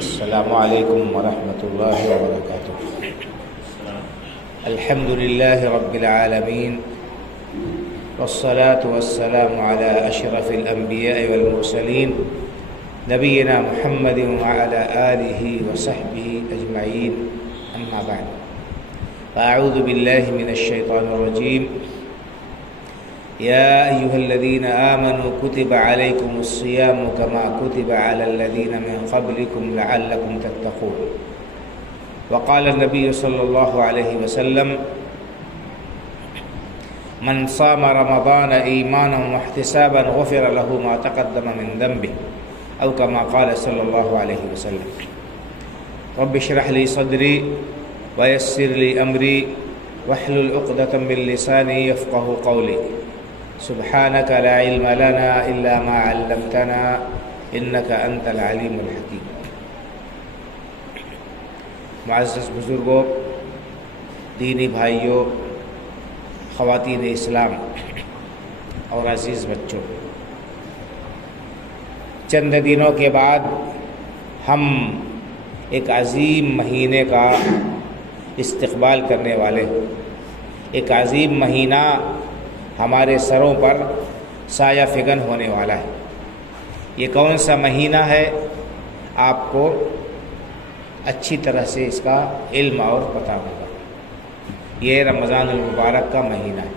السلام علیکم ورحمۃ اللہ وبرکاتہ۔ الحمد للہ رب العالمین والصلاة والسلام علی اشرف الانبیاء والمرسلین نبینا محمد وعلی آلہ وصحبہ اجمعین، اما بعد فاعوذ باللہ من الشیطان الرجیم۔ يا أيها الذين آمنوا كتب عليكم الصيام كما كتب على الذين من قبلكم لعلكم تتقون، وقال النبي صلى الله عليه وسلم من صام رمضان إيمانا واحتسابا غفر له ما تقدم من ذنبه، أو كما قال صلى الله عليه وسلم۔ رب اشرح لي صدري ويسر لي أمري واحلل عقدة من لساني يفقهوا قولي، سبحانك لا علم لنا إلا ما علمتنا إنك أنت العليم الحكيم۔ معزز بزرگوں، دینی بھائیوں، خواتین اسلام اور عزیز بچوں، چند دنوں کے بعد ہم ایک عظیم مہینے کا استقبال کرنے والے ہیں۔ ایک عظیم مہینہ ہمارے سروں پر سایہ فگن ہونے والا ہے۔ یہ کون سا مہینہ ہے؟ آپ کو اچھی طرح سے اس کا علم اور پتہ ہوگا۔ یہ رمضان المبارک کا مہینہ ہے۔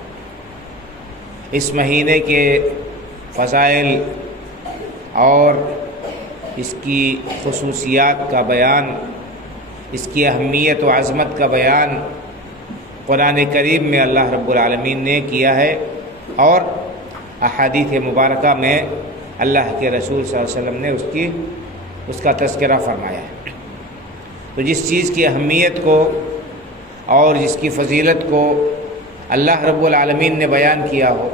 اس مہینے کے فضائل اور اس کی خصوصیات کا بیان، اس کی اہمیت و عظمت کا بیان قرآن کریم میں اللہ رب العالمین نے کیا ہے، اور احادیث مبارکہ میں اللہ کے رسول صلی اللہ علیہ وسلم نے اس کا تذکرہ فرمایا ہے۔ تو جس چیز کی اہمیت کو اور جس کی فضیلت کو اللہ رب العالمین نے بیان کیا ہو،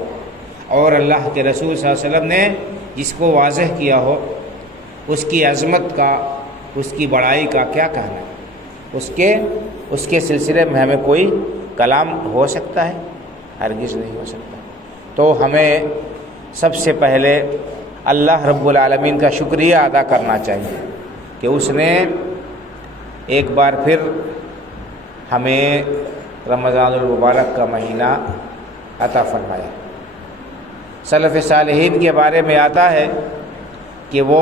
اور اللہ کے رسول صلی اللہ علیہ وسلم نے جس کو واضح کیا ہو، اس کی عظمت کا، اس کی بڑائی کا کیا کہنا ہے؟ اس کے سلسلے میں ہمیں کوئی کلام ہو سکتا ہے؟ ہرگز نہیں ہو سکتا۔ تو ہمیں سب سے پہلے اللہ رب العالمین کا شکریہ ادا کرنا چاہیے کہ اس نے ایک بار پھر ہمیں رمضان المبارک کا مہینہ عطا فرمایا۔ سلف صالحین کے بارے میں آتا ہے کہ وہ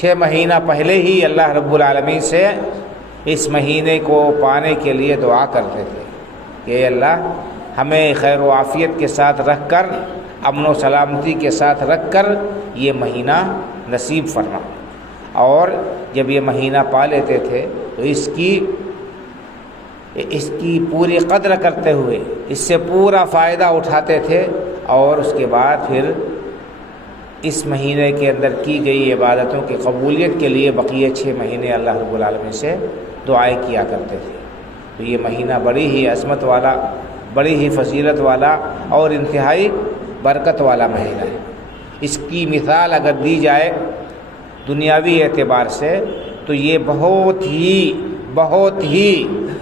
6 مہینہ پہلے ہی اللہ رب العالمین سے اس مہینے کو پانے کے لیے دعا کرتے تھے کہ اے اللہ، ہمیں خیر و عافیت کے ساتھ رکھ کر، امن و سلامتی کے ساتھ رکھ کر یہ مہینہ نصیب فرما۔ اور جب یہ مہینہ پا لیتے تھے تو اس کی پوری قدر کرتے ہوئے اس سے پورا فائدہ اٹھاتے تھے، اور اس کے بعد پھر اس مہینے کے اندر کی گئی عبادتوں کی قبولیت کے لیے بقیہ 6 مہینے اللہ رب العالمین سے دعائیں کیا کرتے تھے۔ تو یہ مہینہ بڑی ہی عظمت والا، بڑی ہی فضیلت والا اور انتہائی برکت والا مہینہ ہے۔ اس کی مثال اگر دی جائے دنیاوی اعتبار سے تو یہ بہت ہی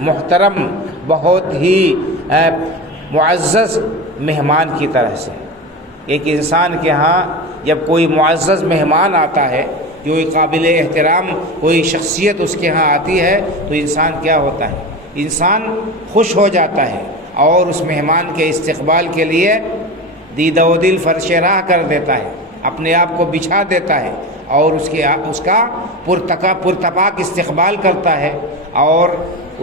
محترم، بہت ہی معزز مہمان کی طرح سے۔ ایک انسان کے ہاں جب کوئی معزز مہمان آتا ہے، کوئی قابل احترام کوئی شخصیت اس کے ہاں آتی ہے، تو انسان کیا ہوتا ہے؟ انسان خوش ہو جاتا ہے اور اس مہمان کے استقبال کے لیے دیدہ و دل فرش راہ کر دیتا ہے، اپنے آپ کو بچھا دیتا ہے اور اس کا پرتپاک استقبال کرتا ہے، اور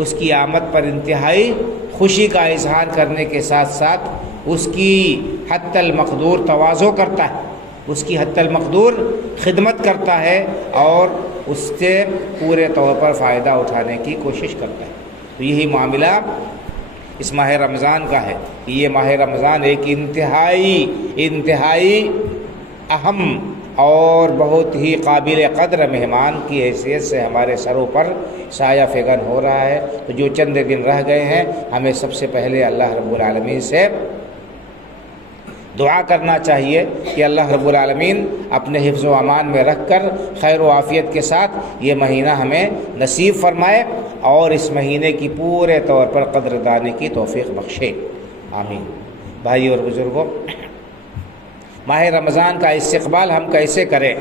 اس کی آمد پر انتہائی خوشی کا اظہار کرنے کے ساتھ ساتھ اس کی حتی المقدور تواضع کرتا ہے، اس کی حتی المقدور خدمت کرتا ہے، اور اس سے پورے طور پر فائدہ اٹھانے کی کوشش کرتا ہے۔ تو یہی معاملہ اس ماہ رمضان کا ہے کہ یہ ماہ رمضان ایک انتہائی اہم اور بہت ہی قابل قدر مہمان کی حیثیت سے ہمارے سروں پر سایہ فگن ہو رہا ہے۔ تو جو چند دن رہ گئے ہیں، ہمیں سب سے پہلے اللہ رب العالمین سے دعا کرنا چاہیے کہ اللہ رب العالمین اپنے حفظ و امان میں رکھ کر خیر و عافیت کے ساتھ یہ مہینہ ہمیں نصیب فرمائے، اور اس مہینے کی پورے طور پر قدردانی کی توفیق بخشے، آمین۔ بھائیو اور بزرگوں، ماہ رمضان کا استقبال ہم کیسے کریں؟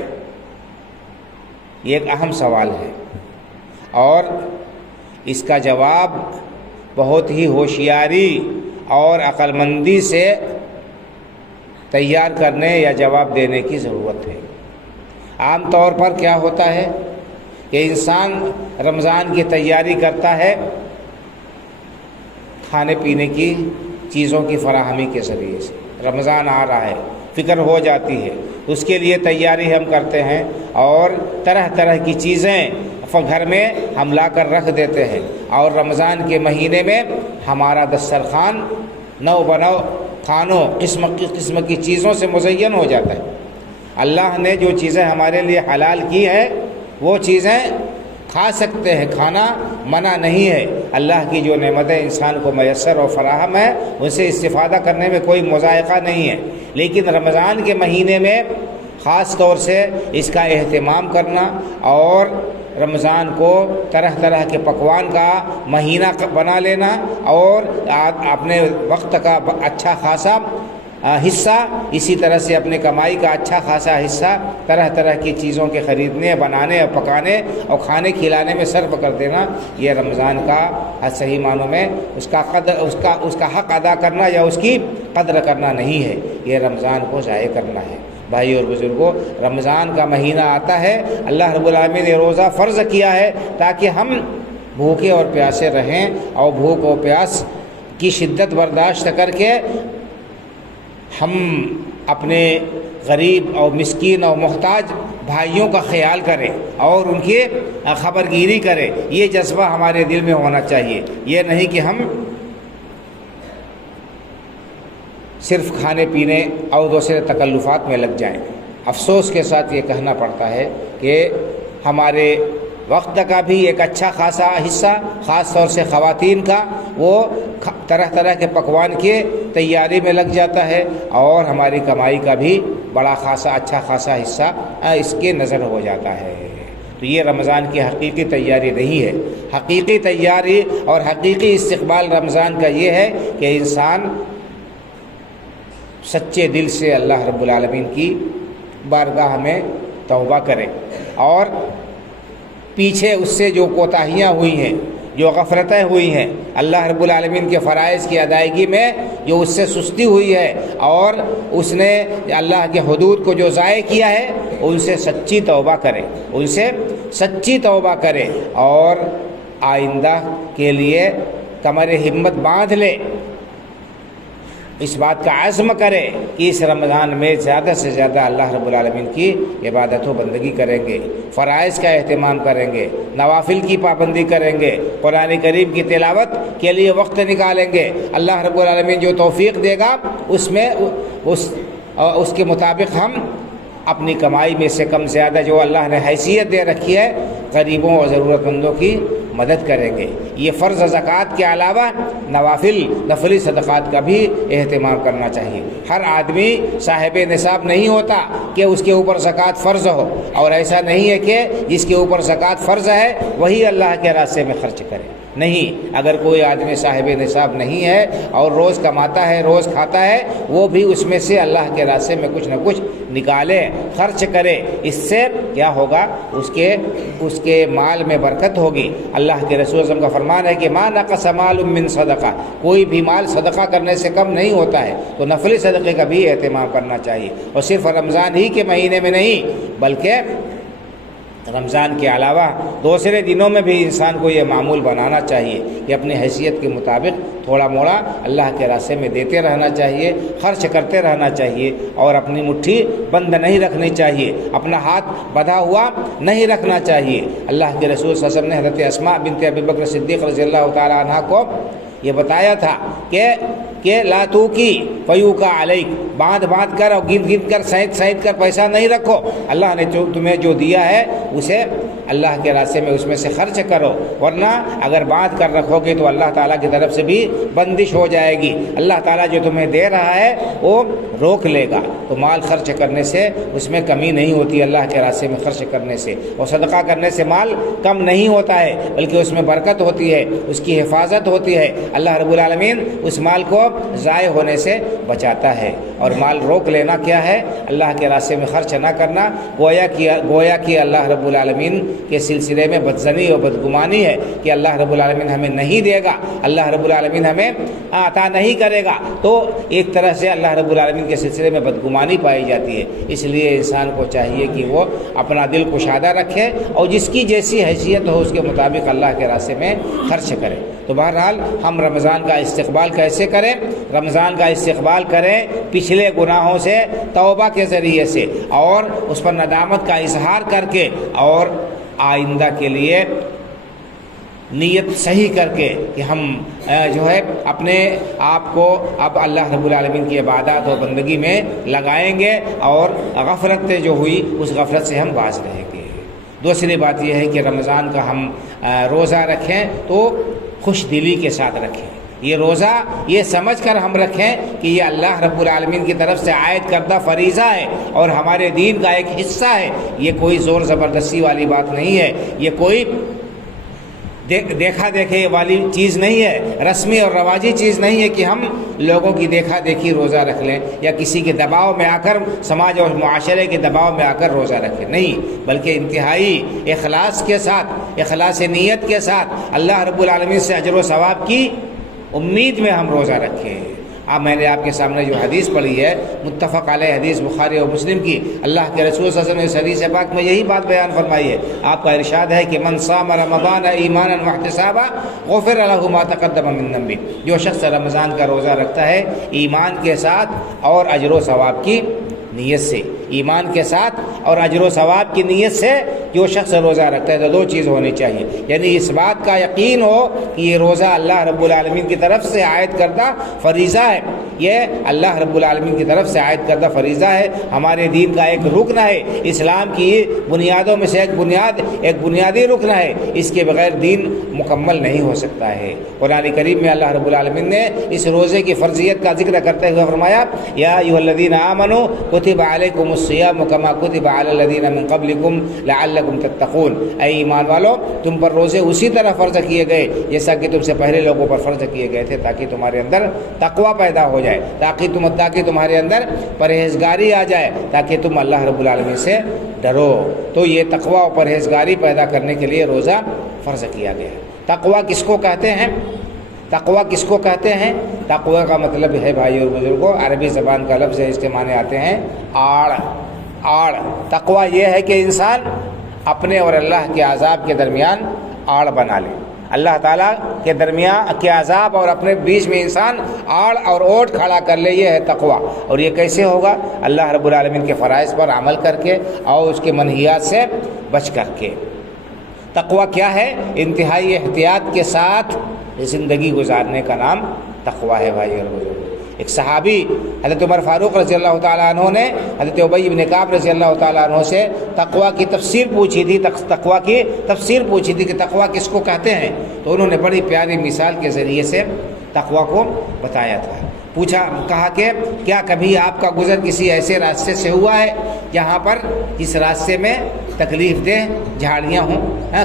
یہ ایک اہم سوال ہے، اور اس کا جواب بہت ہی ہوشیاری اور عقل مندی سے تیار کرنے یا جواب دینے کی ضرورت ہے۔ عام طور پر کیا ہوتا ہے کہ انسان رمضان کی تیاری کرتا ہے کھانے پینے کی چیزوں کی فراہمی کے ذریعے سے۔ رمضان آ رہا ہے، فکر ہو جاتی ہے، اس کے لیے تیاری ہم کرتے ہیں، اور طرح طرح کی چیزیں گھر میں ہم لا کر رکھ دیتے ہیں، اور رمضان کے مہینے میں ہمارا دسترخوان نو بنو کھانوں قسم کی چیزوں سے مزین ہو جاتا ہے۔ اللہ نے جو چیزیں ہمارے لیے حلال کی ہے وہ چیزیں کھا سکتے ہیں، کھانا منع نہیں ہے۔ اللہ کی جو نعمتیں انسان کو میسر اور فراہم ہے ان سے استفادہ کرنے میں کوئی مذائقہ نہیں ہے، لیکن رمضان کے مہینے میں خاص طور سے اس کا اہتمام کرنا اور رمضان کو طرح طرح کے پکوان کا مہینہ بنا لینا اور اپنے وقت کا اچھا خاصا حصہ، اسی طرح سے اپنے کمائی کا اچھا خاصا حصہ طرح طرح کی چیزوں کے خریدنے، بنانے اور پکانے اور کھانے کھلانے میں صرف کر دینا، یہ رمضان کا صحیح معنوں میں اس کا حق ادا کرنا یا اس کی قدر کرنا نہیں ہے، یہ رمضان کو ضائع کرنا ہے۔ بھائی اور بزرگوں، رمضان کا مہینہ آتا ہے، اللہ رب العالمین نے روزہ فرض کیا ہے تاکہ ہم بھوکے اور پیاسے رہیں، اور بھوک اور پیاس کی شدت برداشت کر کے ہم اپنے غریب اور مسکین اور محتاج بھائیوں کا خیال کریں اور ان کی خبرگیری کریں۔ یہ جذبہ ہمارے دل میں ہونا چاہیے، یہ نہیں کہ ہم صرف کھانے پینے اور دوسرے تکلفات میں لگ جائیں۔ افسوس کے ساتھ یہ کہنا پڑتا ہے کہ ہمارے وقت کا بھی ایک اچھا خاصا حصہ، خاص طور سے خواتین کا، وہ طرح طرح کے پکوان کی تیاری میں لگ جاتا ہے، اور ہماری کمائی کا بھی بڑا خاصا اچھا خاصا حصہ اس کے نظر ہو جاتا ہے۔ تو یہ رمضان کی حقیقی تیاری نہیں ہے۔ حقیقی تیاری اور حقیقی استقبال رمضان کا یہ ہے کہ انسان سچے دل سے اللہ رب العالمین کی بارگاہ میں توبہ کرے، اور پیچھے اس سے جو کوتاہیاں ہوئی ہیں، جو غفلتیں ہوئی ہیں، اللہ رب العالمین کے فرائض کی ادائیگی میں جو اس سے سستی ہوئی ہے اور اس نے اللہ کے حدود کو جو ضائع کیا ہے، ان سے سچی توبہ کرے، ان سے سچی توبہ کرے، اور آئندہ کے لیے کمر ہمت باندھ لے، اس بات کا عزم کرے کہ اس رمضان میں زیادہ سے زیادہ اللہ رب العالمین کی عبادت و بندگی کریں گے، فرائض کا اہتمام کریں گے، نوافل کی پابندی کریں گے، قرآن کریم کی تلاوت کے لیے وقت نکالیں گے۔ اللہ رب العالمین جو توفیق دے گا اس میں اس کے مطابق ہم اپنی کمائی میں سے کم زیادہ جو اللہ نے حیثیت دے رکھی ہے غریبوں اور ضرورت مندوں کی مدد کریں گے۔ یہ فرض زکوٰۃ کے علاوہ نفلی صدقات کا بھی اہتمام کرنا چاہیے۔ ہر آدمی صاحب نصاب نہیں ہوتا کہ اس کے اوپر زکوٰۃ فرض ہو، اور ایسا نہیں ہے کہ جس کے اوپر زکوٰۃ فرض ہے وہی اللہ کے راستے میں خرچ کرے۔ نہیں، اگر کوئی آدمی صاحب نصاب نہیں ہے اور روز کماتا ہے، روز کھاتا ہے، وہ بھی اس میں سے اللہ کے راستے میں کچھ نہ کچھ نکالے، خرچ کرے۔ اس سے کیا ہوگا؟ اس کے مال میں برکت ہوگی۔ اللہ کے رسول صلی اللہ علیہ وسلم کا فرمان ہے کہ ما نقص مال من صدقہ، کوئی بھی مال صدقہ کرنے سے کم نہیں ہوتا ہے۔ تو نفلی صدقے کا بھی اہتمام کرنا چاہیے، اور صرف رمضان ہی کے مہینے میں نہیں بلکہ رمضان کے علاوہ دوسرے دنوں میں بھی انسان کو یہ معمول بنانا چاہیے کہ اپنی حیثیت کے مطابق تھوڑا موڑا اللہ کے راستے میں دیتے رہنا چاہیے، خرچ کرتے رہنا چاہیے، اور اپنی مٹھی بند نہیں رکھنی چاہیے، اپنا ہاتھ بندھا ہوا نہیں رکھنا چاہیے۔ اللہ کے رسول صلی اللہ علیہ وسلم نے حضرت اسماء بنت ابی بکر صدیق رضی اللہ تعالی عنہ کو یہ بتایا تھا کہ لا تو کی فیو کا علیک، باندھ کر اور گن کر سینت کر پیسہ نہیں رکھو، اللہ نے جو تمہیں جو دیا ہے اسے اللہ کے راستے میں اس میں سے خرچ کرو، ورنہ اگر باندھ کر رکھو گے تو اللہ تعالیٰ کی طرف سے بھی بندش ہو جائے گی، اللہ تعالیٰ جو تمہیں دے رہا ہے وہ روک لے گا۔ تو مال خرچ کرنے سے اس میں کمی نہیں ہوتی، اللہ کے راستے میں خرچ کرنے سے، اور صدقہ کرنے سے مال کم نہیں ہوتا ہے بلکہ اس میں برکت ہوتی ہے، اس کی حفاظت ہوتی ہے۔ اللہ رب العالمین اس مال کو ضائع ہونے سے بچاتا ہے۔ اور مال روک لینا کیا ہے؟ اللہ کے راستے میں خرچ نہ کرنا، گویا کہ اللہ رب العالمین کے سلسلے میں بدظنی اور بدگمانی ہے کہ اللہ رب العالمین ہمیں نہیں دے گا، اللہ رب العالمین ہمیں عطا نہیں کرے گا، تو ایک طرح سے اللہ رب العالمین کے سلسلے میں بدگمانی پائی جاتی ہے۔ اس لیے انسان کو چاہیے کہ وہ اپنا دل کشادہ رکھے اور جس کی جیسی حیثیت ہو اس کے مطابق اللہ کے راستے میں خرچ کرے۔ تو بہرحال ہم رمضان کا استقبال کیسے کریں؟ رمضان کا استقبال کریں پچھلے گناہوں سے توبہ کے ذریعے سے، اور اس پر ندامت کا اظہار کر کے، اور آئندہ کے لیے نیت صحیح کر کے کہ ہم جو ہے اپنے آپ کو اب اللہ رب العالمین کی عبادات و بندگی میں لگائیں گے، اور غفلت جو ہوئی اس غفلت سے ہم باز رہیں گے۔ دوسری بات یہ ہے کہ رمضان کا ہم روزہ رکھیں تو خوش دلی کے ساتھ رکھیں۔ یہ روزہ یہ سمجھ کر ہم رکھیں کہ یہ اللہ رب العالمین کی طرف سے عائد کردہ فریضہ ہے اور ہمارے دین کا ایک حصہ ہے۔ یہ کوئی زور زبردستی والی بات نہیں ہے، یہ کوئی دیکھا دیکھے والی چیز نہیں ہے، رسمی اور رواجی چیز نہیں ہے کہ ہم لوگوں کی دیکھا دیکھی روزہ رکھ لیں یا کسی کے دباؤ میں آ کر، سماج اور معاشرے کے دباؤ میں آ کر روزہ رکھیں، نہیں، بلکہ انتہائی اخلاص کے ساتھ، اخلاص نیت کے ساتھ اللہ رب العالمین سے اجر و ثواب کی امید میں ہم روزہ رکھیں۔ اب میں نے آپ کے سامنے جو حدیث پڑھی ہے، متفق علیہ حدیث بخاری اور مسلم کی، اللہ کے رسول صلی اللہ علیہ وسلم نے اس حدیث پاک میں یہی بات بیان فرمائی ہے۔ آپ کا ارشاد ہے کہ من صام رمضان ایمانا واحتسابا غفر له ما تقدم من ذنبه، جو شخص رمضان کا روزہ رکھتا ہے ایمان کے ساتھ اور اجر و ثواب کی نیت سے، ایمان کے ساتھ اور اجر و ثواب کی نیت سے جو شخص روزہ رکھتا ہے، تو دو چیز ہونی چاہیے، یعنی اس بات کا یقین ہو کہ یہ روزہ اللہ رب العالمین کی طرف سے عائد کردہ فریضہ ہے، یہ اللہ رب العالمین کی طرف سے عائد کردہ فریضہ ہے، ہمارے دین کا ایک رکن ہے، اسلام کی بنیادوں میں سے ایک بنیادی رکن ہے، اس کے بغیر دین مکمل نہیں ہو سکتا ہے۔ قرآن کریم میں اللہ رب العالمین نے اس روزے کی فرضیت کا ذکر کرتے ہوئے فرمایا، یا ایھا الذین آمنوا کتب علیکم الصیام کما کتب علی الذین من قبلکم لعلکم تتقون، اے ایمان والو تم پر روزے اسی طرح فرض کیے گئے جیسا کہ تم سے پہلے لوگوں پر فرض کیے گئے تھے، تاکہ تمہارے اندر تقوی پیدا ہو جائے، تاکہ تمہارے اندر پرہیزگاری آ جائے، تاکہ تم اللہ رب العالمین سے ڈرو۔ تو یہ تقوی اور پرہیزگاری پیدا کرنے کے لیے روزہ فرض کیا گیا ہے۔ تقوی کس کو کہتے ہیں؟ تقوی کس کو کہتے ہیں؟ تقوی کا مطلب ہے بھائی اور بزرگوں، عربی زبان کا لفظ ہے، اس کے معنی آتے ہیں آڑ۔ تقوی یہ ہے کہ انسان اپنے اور اللہ کے عذاب کے درمیان آڑ بنا لے، اللہ تعالیٰ کے درمیان کے عذاب اور اپنے بیچ میں انسان آڑ اور اوٹ کھڑا کر لے، یہ ہے تقوی۔ اور یہ کیسے ہوگا؟ اللہ رب العالمین کے فرائض پر عمل کر کے اور اس کے منہیات سے بچ کر کے۔ تقوی کیا ہے؟ انتہائی احتیاط کے ساتھ زندگی گزارنے کا نام تقوی ہے بھائی اور بزرگ۔ ایک صحابی حضرت عمر فاروق رضی اللہ تعالیٰ عنہ نے حضرت ابی بن کعب رضی اللہ تعالیٰ عنہ سے تقوی کی تفسیر پوچھی تھی، کہ تقوی کس کو کہتے ہیں، تو انہوں نے بڑی پیاری مثال کے ذریعے سے تقوی کو بتایا تھا۔ کہا کہ کیا کبھی آپ کا گزر کسی ایسے راستے سے ہوا ہے جہاں پر اس راستے میں تکلیف دہ جھاڑیاں ہوں،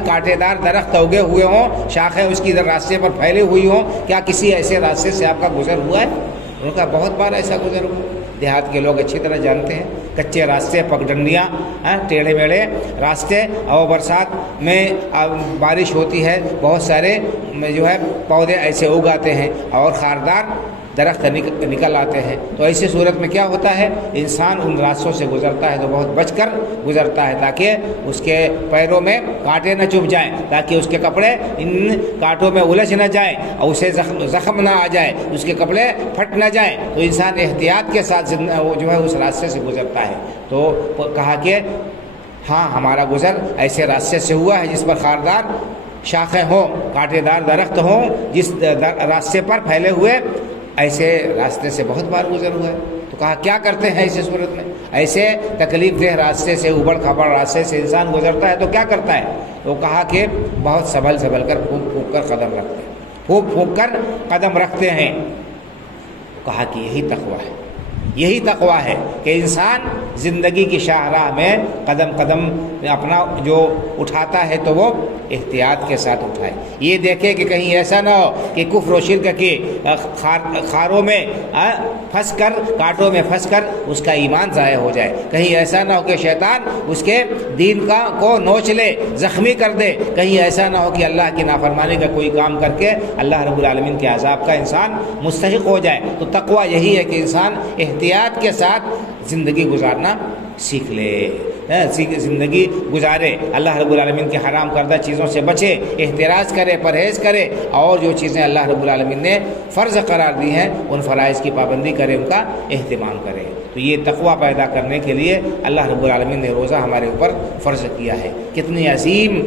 کانٹے دار درخت اگے ہوئے ہوں، شاخیں اس کی راستے پر پھیلی ہوئی ہوں؟ کیا کسی ایسے راستے سے آپ کا گزر ہوا ہے؟ انہوں نے کہا بہت بار ایسا گزر ہوا۔ دیہات کے لوگ اچھی طرح جانتے ہیں، کچے راستے، پگڈنڈیاں، ٹیڑھے میڑھے راستے، اور برسات میں بارش ہوتی ہے، بہت سارے جو ہے پودے ایسے اگاتے ہیں اور خاردار درخت نکل آتے ہیں۔ تو ایسی صورت میں کیا ہوتا ہے؟ انسان ان راستوں سے گزرتا ہے تو بہت بچ کر گزرتا ہے، تاکہ اس کے پیروں میں کانٹے نہ چبھ جائیں، تاکہ اس کے کپڑے ان کانٹوں میں الجھ نہ جائیں اور اسے زخم نہ آ جائے، اس کے کپڑے پھٹ نہ جائیں۔ تو انسان احتیاط کے ساتھ جو ہے اس راستے سے گزرتا ہے۔ تو کہا کہ ہاں ہمارا گزر ایسے راستے سے ہوا ہے جس پر خاردار شاخیں ہوں، کانٹے دار درخت ہوں، جس راستے پر پھیلے ہوئے ایسے راستے سے بہت بار گزر ہوا ہے۔ تو کہا کیا کرتے ہیں ایسی صورت میں؟ ایسے تکلیف دہ راستے سے، ابڑ کھبڑ راستے سے انسان گزرتا ہے تو کیا کرتا ہے؟ تو کہا کہ بہت سنبھل کر پھونک کر قدم رکھتے ہیں، پھونک کر قدم رکھتے ہیں۔ کہا کہ یہی تقوی ہے، یہی تقویٰ ہے کہ انسان زندگی کی شاہراہ میں قدم قدم اپنا جو اٹھاتا ہے تو وہ احتیاط کے ساتھ اٹھائے، یہ دیکھے کہ کہیں ایسا نہ ہو کہ کفر و شرک کے خاروں میں پھنس کر، کانٹوں میں پھنس کر اس کا ایمان ضائع ہو جائے، کہیں ایسا نہ ہو کہ شیطان اس کے دین کو نوچ لے، زخمی کر دے، کہیں ایسا نہ ہو کہ اللہ کی نافرمانی کا کوئی کام کر کے اللہ رب العالمین کے عذاب کا انسان مستحق ہو جائے۔ تو تقویٰ یہی ہے کہ انسان احتیاط کے ساتھ زندگی گزارنا سیکھ لے، زندگی گزارے، اللہ رب العالمین کے حرام کردہ چیزوں سے بچے، احتراز کرے، پرہیز کرے، اور جو چیزیں اللہ رب العالمین نے فرض قرار دی ہیں ان فرائض کی پابندی کرے، ان کا اہتمام کرے۔ تو یہ تقویٰ پیدا کرنے کے لیے اللہ رب العالمین نے روزہ ہمارے اوپر فرض کیا ہے۔ کتنی عظیم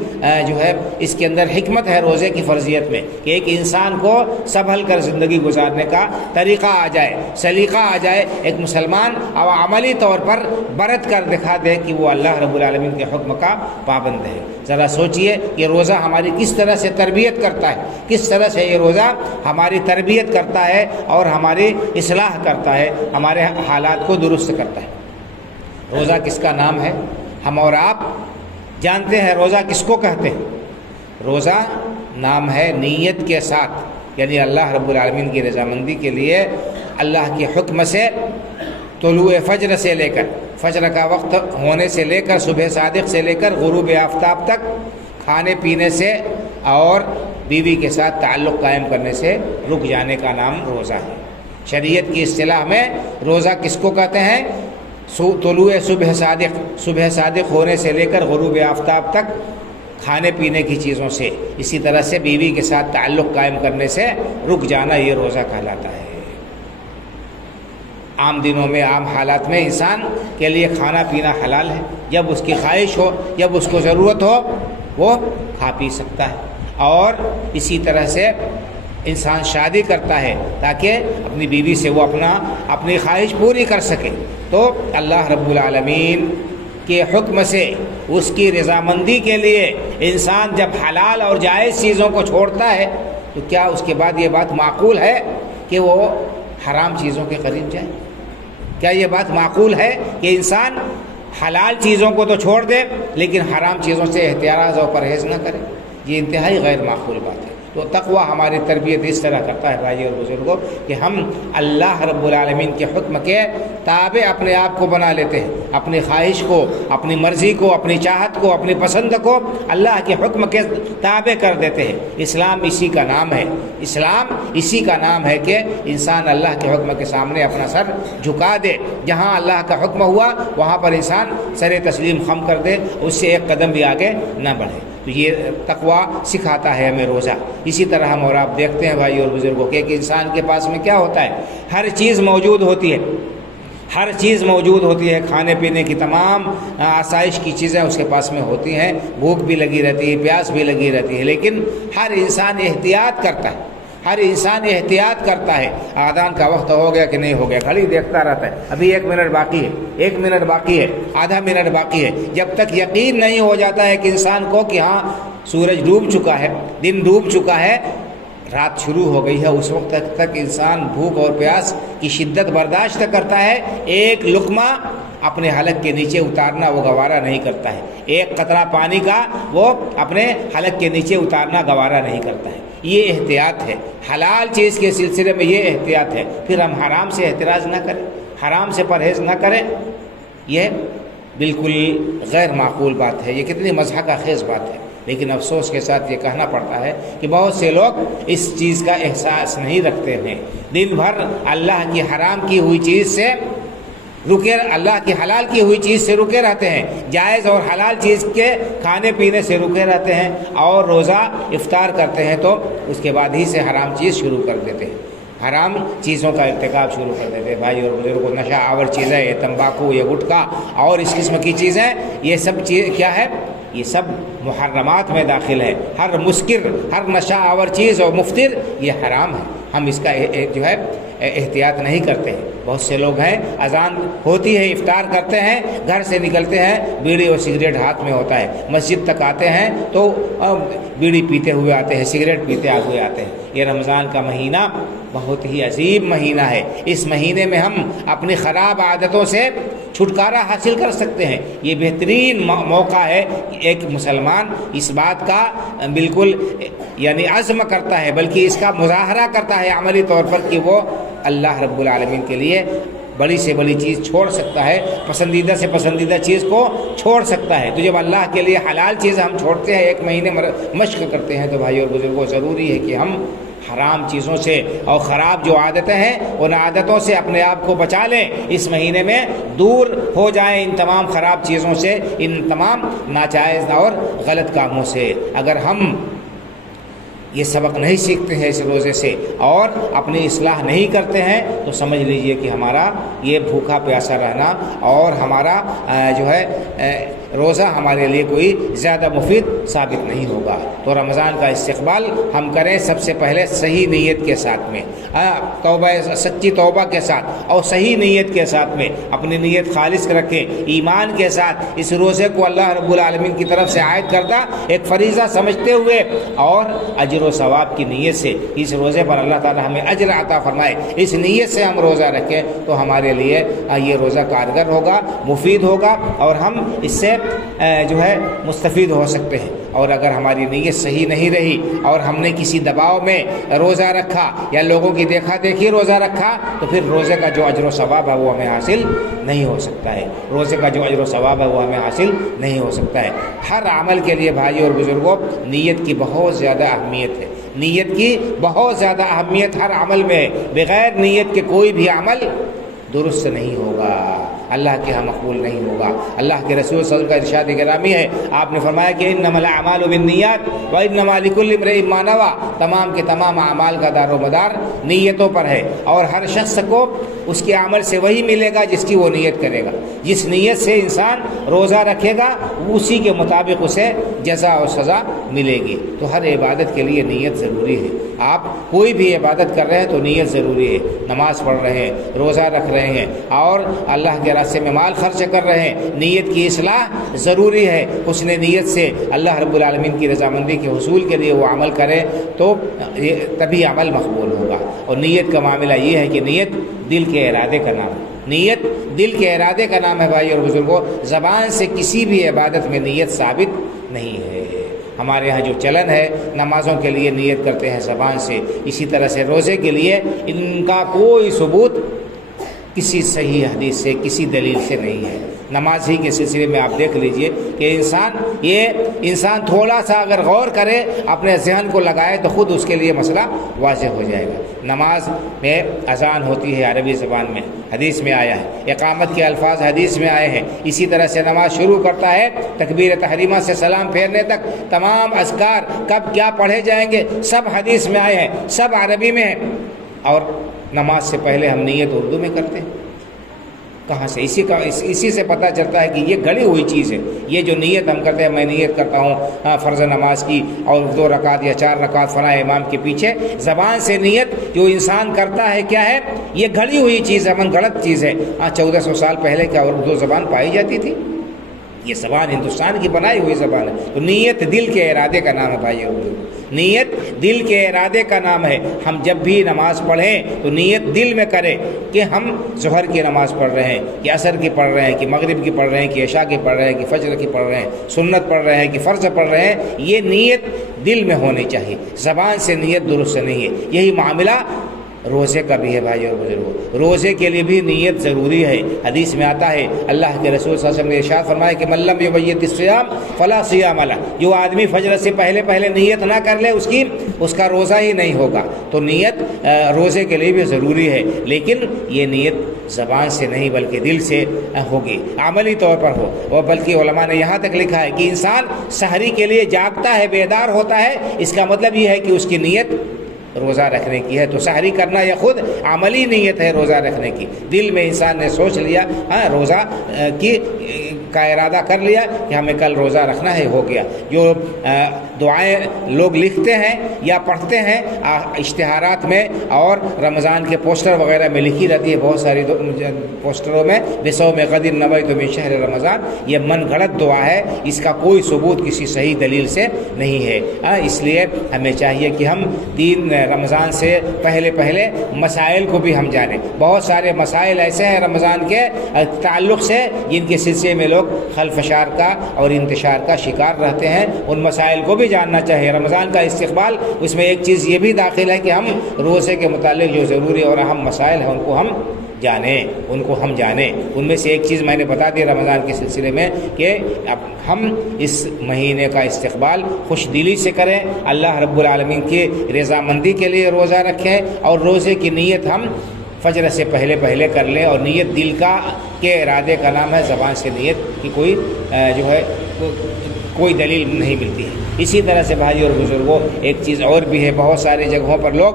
جو ہے اس کے اندر حکمت ہے روزے کی فرضیت میں، کہ ایک انسان کو سنبھل کر زندگی گزارنے کا طریقہ آ جائے، سلیقہ آ جائے، ایک مسلمان اور عملی طور پر برت کر دکھا دے کہ وہ اللہ رب العالمین کے حکم کا پابند ہے۔ ذرا سوچئے کہ روزہ ہماری کس طرح سے تربیت کرتا ہے، کس طرح سے یہ روزہ ہماری تربیت کرتا ہے اور ہماری اصلاح کرتا ہے، ہمارے حالات کو درست کرتا ہے۔ روزہ کس کا نام ہے؟ ہم اور آپ جانتے ہیں روزہ کس کو کہتے ہیں۔ روزہ نام ہے نیت کے ساتھ، یعنی اللہ رب العالمین کی رضامندی کے لیے اللہ کے حکم سے طلوع فجر سے لے کر، فجر کا وقت ہونے سے لے کر، صبح صادق سے لے کر غروب آفتاب تک کھانے پینے سے اور بیوی کے ساتھ تعلق قائم کرنے سے رک جانے کا نام روزہ ہے۔ شریعت کی اصطلاح میں روزہ کس کو کہتے ہیں؟ طلوع صبح صادق ہونے سے لے کر غروب آفتاب تک کھانے پینے کی چیزوں سے، اسی طرح سے بیوی کے ساتھ تعلق قائم کرنے سے رک جانا، یہ روزہ کہلاتا ہے۔ عام دنوں میں، عام حالات میں انسان کے لیے کھانا پینا حلال ہے، جب اس کی خواہش ہو، جب اس کو ضرورت ہو وہ کھا پی سکتا ہے، اور اسی طرح سے انسان شادی کرتا ہے تاکہ اپنی بیوی سے وہ اپنی خواہش پوری کر سکے۔ تو اللہ رب العالمین کے حکم سے، اس کی رضامندی کے لیے انسان جب حلال اور جائز چیزوں کو چھوڑتا ہے تو کیا اس کے بعد یہ بات معقول ہے کہ وہ حرام چیزوں کے قریب جائے؟ کیا یہ بات معقول ہے کہ انسان حلال چیزوں کو تو چھوڑ دے لیکن حرام چیزوں سے احتراز اور پرہیز نہ کرے؟ یہ انتہائی غیر معقول بات ہے۔ تو تقویٰ ہماری تربیت اس طرح کرتا ہے بھائی اور بزرگوں کہ ہم اللہ رب العالمین کے حکم کے تابع اپنے آپ کو بنا لیتے ہیں، اپنی خواہش کو، اپنی مرضی کو، اپنی چاہت کو، اپنی پسند کو اللہ کے حکم کے تابع کر دیتے ہیں۔ اسلام اسی کا نام ہے، اسلام اسی کا نام ہے کہ انسان اللہ کے حکم کے سامنے اپنا سر جھکا دے، جہاں اللہ کا حکم ہوا وہاں پر انسان سر تسلیم خم کر دے، اس سے ایک قدم بھی آگے نہ بڑھے۔ تو یہ تقویٰ سکھاتا ہے ہمیں روزہ۔ اسی طرح ہم اور آپ دیکھتے ہیں بھائی اور بزرگوں کہ ایک انسان کے پاس میں کیا ہوتا ہے، ہر چیز موجود ہوتی ہے، ہر چیز موجود ہوتی ہے، کھانے پینے کی تمام آسائش کی چیزیں اس کے پاس میں ہوتی ہیں، بھوک بھی لگی رہتی ہے، پیاس بھی لگی رہتی ہے، لیکن ہر انسان احتیاط کرتا ہے، ہر انسان احتیاط کرتا ہے۔ آذان کا وقت ہو گیا کہ نہیں ہو گیا، گھڑی دیکھتا رہتا ہے، ابھی 1 منٹ باقی ہے، 1 منٹ باقی ہے، آدھا منٹ باقی ہے، جب تک یقین نہیں ہو جاتا ہے کہ انسان کو کہ ہاں سورج ڈوب چکا ہے، دن ڈوب چکا ہے، رات شروع ہو گئی ہے، اس وقت تک انسان بھوک اور پیاس کی شدت برداشت کرتا ہے، ایک لقمہ اپنے حلق کے نیچے اتارنا وہ گوارا نہیں کرتا ہے، ایک قطرہ پانی کا وہ اپنے حلق کے نیچے اتارنا گوارا نہیں کرتا ہے۔ یہ احتیاط ہے، حلال چیز کے سلسلے میں یہ احتیاط ہے۔ پھر ہم حرام سے احتراز نہ کریں، حرام سے پرہیز نہ کریں، یہ بالکل غیر معقول بات ہے، یہ کتنی مضحکہ خیز بات ہے۔ لیکن افسوس کے ساتھ یہ کہنا پڑتا ہے کہ بہت سے لوگ اس چیز کا احساس نہیں رکھتے ہیں، دن بھر اللہ کی حرام کی ہوئی چیز سے اللہ کی حلال کی ہوئی چیز سے رکے رہتے ہیں، جائز اور حلال چیز کے کھانے پینے سے رکے رہتے ہیں، اور روزہ افطار کرتے ہیں تو اس کے بعد ہی سے حرام چیز شروع کر دیتے ہیں، حرام چیزوں کا ارتکاب شروع کر دیتے ہیں۔ بھائی اور بزرگوں، نشہ آور چیزیں، یہ تمباکو، یہ گٹکا اور اس قسم کی چیزیں، یہ سب چیز کیا ہے؟ یہ سب محرمات میں داخل ہے۔ ہر مسکر، ہر نشہ آور چیز اور مفتر یہ حرام ہے، ہم اس کا جو ہے احتیاط نہیں کرتے ہیں۔ بہت سے لوگ ہیں اذان ہوتی ہے افطار کرتے ہیں گھر سے نکلتے ہیں بیڑی اور سگریٹ ہاتھ میں ہوتا ہے, مسجد تک آتے ہیں تو بیڑی پیتے ہوئے آتے ہیں, سگریٹ پیتے ہوئے آتے ہیں. یہ رمضان کا مہینہ بہت ہی عظیم مہینہ ہے. اس مہینے میں ہم اپنی خراب عادتوں سے چھٹکارا حاصل کر سکتے ہیں. یہ بہترین موقع ہے کہ ایک مسلمان اس بات کا بالکل یعنی عزم کرتا ہے, بلکہ اس کا مظاہرہ کرتا ہے عملی طور پر کہ وہ اللہ رب العالمین کے لیے بڑی سے بڑی چیز چھوڑ سکتا ہے, پسندیدہ سے پسندیدہ چیز کو چھوڑ سکتا ہے. تو جب اللہ کے لیے حلال چیز ہم چھوڑتے ہیں, ایک مہینے مشق کرتے ہیں, تو بھائی اور بزرگوں ضروری ہے کہ ہم حرام چیزوں سے اور خراب جو عادتیں ہیں ان عادتوں سے اپنے آپ کو بچا لیں. اس مہینے میں دور ہو جائیں ان تمام خراب چیزوں سے, ان تمام ناجائز اور غلط کاموں سے. اگر ہم یہ سبق نہیں سیکھتے ہیں اس روزے سے اور اپنی اصلاح نہیں کرتے ہیں تو سمجھ لیجئے کہ ہمارا یہ بھوکا پیاسا رہنا اور ہمارا جو ہے روزہ ہمارے لیے کوئی زیادہ مفید ثابت نہیں ہوگا. تو رمضان کا استقبال ہم کریں سب سے پہلے صحیح نیت کے ساتھ میں, توبہ سچی توبہ کے ساتھ اور صحیح نیت کے ساتھ میں, اپنی نیت خالص رکھیں ایمان کے ساتھ. اس روزے کو اللہ رب العالمین کی طرف سے عائد کردہ ایک فریضہ سمجھتے ہوئے اور اجر و ثواب کی نیت سے اس روزے پر اللہ تعالی ہمیں اجر عطا فرمائے, اس نیت سے ہم روزہ رکھیں تو ہمارے لیے یہ روزہ کارگر ہوگا, مفید ہوگا اور ہم اس سے جو ہے مستفید ہو سکتے ہیں. اور اگر ہماری نیت صحیح نہیں رہی اور ہم نے کسی دباؤ میں روزہ رکھا یا لوگوں کی دیکھا دیکھی روزہ رکھا تو پھر روزے کا جو اجر و ثواب ہے وہ ہمیں حاصل نہیں ہو سکتا ہے. روزے کا جو اجر و ثواب ہے وہ ہمیں حاصل نہیں ہو سکتا ہے. ہر عمل کے لیے بھائی اور بزرگوں نیت کی بہت زیادہ اہمیت ہے, نیت کی بہت زیادہ اہمیت ہر عمل میں ہے. بغیر نیت کے کوئی بھی عمل درست نہیں ہوگا, اللہ کے ہاں مقبول نہیں ہوگا. اللہ کے رسول صلی اللہ علیہ وسلم کا ارشاد گرامی ہے, آپ نے فرمایا کہ انما الاعمال بالنیات وانما لکل امرئ ما نوى, تمام کے تمام اعمال کا دار و مدار نیتوں پر ہے اور ہر شخص کو اس کے عمل سے وہی ملے گا جس کی وہ نیت کرے گا. جس نیت سے انسان روزہ رکھے گا اسی کے مطابق اسے جزا اور سزا ملے گی. تو ہر عبادت کے لیے نیت ضروری ہے. آپ کوئی بھی عبادت کر رہے ہیں تو نیت ضروری ہے. نماز پڑھ رہے ہیں, روزہ رکھ رہے ہیں اور اللہ کے راستے میں مال خرچ کر رہے ہیں, نیت کی اصلاح ضروری ہے. حسن نیت سے اللہ رب العالمین کی رضامندی کے حصول کے لیے وہ عمل کرے تو تبھی عمل مقبول ہوگا. اور نیت کا معاملہ یہ ہے کہ نیت دل کے ارادے کا نام ہے. نیت دل کے ارادے کا نام ہے بھائی اور بزرگوں. زبان سے کسی بھی عبادت میں نیت ثابت نہیں ہے. ہمارے یہاں جو چلن ہے نمازوں کے لیے نیت کرتے ہیں زبان سے, اسی طرح سے روزے کے لیے ان کا کوئی ثبوت کسی صحیح حدیث سے کسی دلیل سے نہیں ہے. نماز ہی کے سلسلے میں آپ دیکھ لیجئے کہ انسان تھوڑا سا اگر غور کرے اپنے ذہن کو لگائے تو خود اس کے لیے مسئلہ واضح ہو جائے گا. نماز میں اذان ہوتی ہے عربی زبان میں, حدیث میں آیا ہے. اقامت کے الفاظ حدیث میں آئے ہیں. اسی طرح سے نماز شروع کرتا ہے تکبیر تحریمہ سے سلام پھیرنے تک تمام اذکار کب کیا پڑھے جائیں گے سب حدیث میں آئے ہیں, سب عربی میں ہیں. اور نماز سے پہلے ہم نیت اردو میں کرتے ہیں. کہاں سے؟ اسی سے پتہ چلتا ہے کہ یہ گڑی ہوئی چیز ہے. یہ جو نیت ہم کرتے ہیں, میں نیت کرتا ہوں فرض نماز کی اور 2 رکعت یا 4 رکعت فلاں امام کے پیچھے, زبان سے نیت جو انسان کرتا ہے کیا ہے؟ یہ گھڑی ہوئی چیز ہے, من غلط چیز ہے. 1400 سال پہلے کیا اردو زبان پائی جاتی تھی؟ یہ زبان ہندوستان کی بنائی ہوئی زبان ہے. تو نیت دل کے ارادے کا نام ہے بھائی اردو. نیت دل کے ارادے کا نام ہے. ہم جب بھی نماز پڑھیں تو نیت دل میں کریں کہ ہم ظہر کی نماز پڑھ رہے ہیں, کہ عصر کی پڑھ رہے ہیں, کہ مغرب کی پڑھ رہے ہیں, کہ عشاء کی پڑھ رہے ہیں, کہ فجر کی پڑھ رہے ہیں, سنت پڑھ رہے ہیں, کہ فرض پڑھ رہے ہیں. یہ نیت دل میں ہونی چاہیے, زبان سے نیت درست نہیں ہے. یہی معاملہ روزے کا بھی ہے بھائی اور بزرگوں. روزے کے لیے بھی نیت ضروری ہے. حدیث میں آتا ہے اللہ کے رسول صلی اللہ علیہ وسلم نے ارشاد فرمایا کہ من لم یبیت الصیام فلا صیام له, جو آدمی فجر سے پہلے نیت نہ کر لے اس کا روزہ ہی نہیں ہوگا. تو نیت روزے کے لیے بھی ضروری ہے, لیکن یہ نیت زبان سے نہیں بلکہ دل سے ہوگی, عملی طور پر ہو. اور بلکہ علماء نے یہاں تک لکھا ہے کہ انسان سحری کے لیے جاگتا ہے, بیدار ہوتا ہے, اس کا مطلب یہ ہے کہ اس کی نیت روزہ رکھنے کی ہے. تو سحری کرنا یہ خود عملی نیت ہے روزہ رکھنے کی. دل میں انسان نے سوچ لیا روزہ کی کا ارادہ کر لیا کہ ہمیں کل روزہ رکھنا ہے، ہو گیا۔ جو دعائیں لوگ لکھتے ہیں یا پڑھتے ہیں اشتہارات میں اور رمضان کے پوسٹر وغیرہ میں لکھی رہتی ہے، بہت ساری پوسٹروں میں بصوم غد نویت من شہر رمضان، یہ من گھڑت دعا ہے، اس کا کوئی ثبوت کسی صحیح دلیل سے نہیں ہے۔ اس لیے ہمیں چاہیے کہ ہم رمضان سے پہلے مسائل کو بھی ہم جانیں۔ بہت سارے مسائل ایسے ہیں رمضان کے تعلق سے جن کے سلسلے میں لوگ خلفشار کا اور انتشار کا شکار رہتے ہیں، ان مسائل کو بھی جاننا چاہیے۔ رمضان کا استقبال، اس میں ایک چیز یہ بھی داخل ہے کہ ہم روزے کے متعلق جو ضروری اور اہم مسائل ہیں ان کو ہم جانیں۔ ان میں سے ایک چیز میں نے بتا دی رمضان کے سلسلے میں کہ اب ہم اس مہینے کا استقبال خوش دلی سے کریں، اللہ رب العالمین کی رضامندی کے لیے روزہ رکھیں، اور روزے کی نیت ہم فجر سے پہلے کر لیں، اور نیت دل کے ارادے کا نام ہے، زبان سے نیت کی کوئی دلیل نہیں ملتی ہے۔ اسی طرح سے بھائی اور بزرگوں ایک چیز اور بھی ہے، بہت ساری جگہوں پر لوگ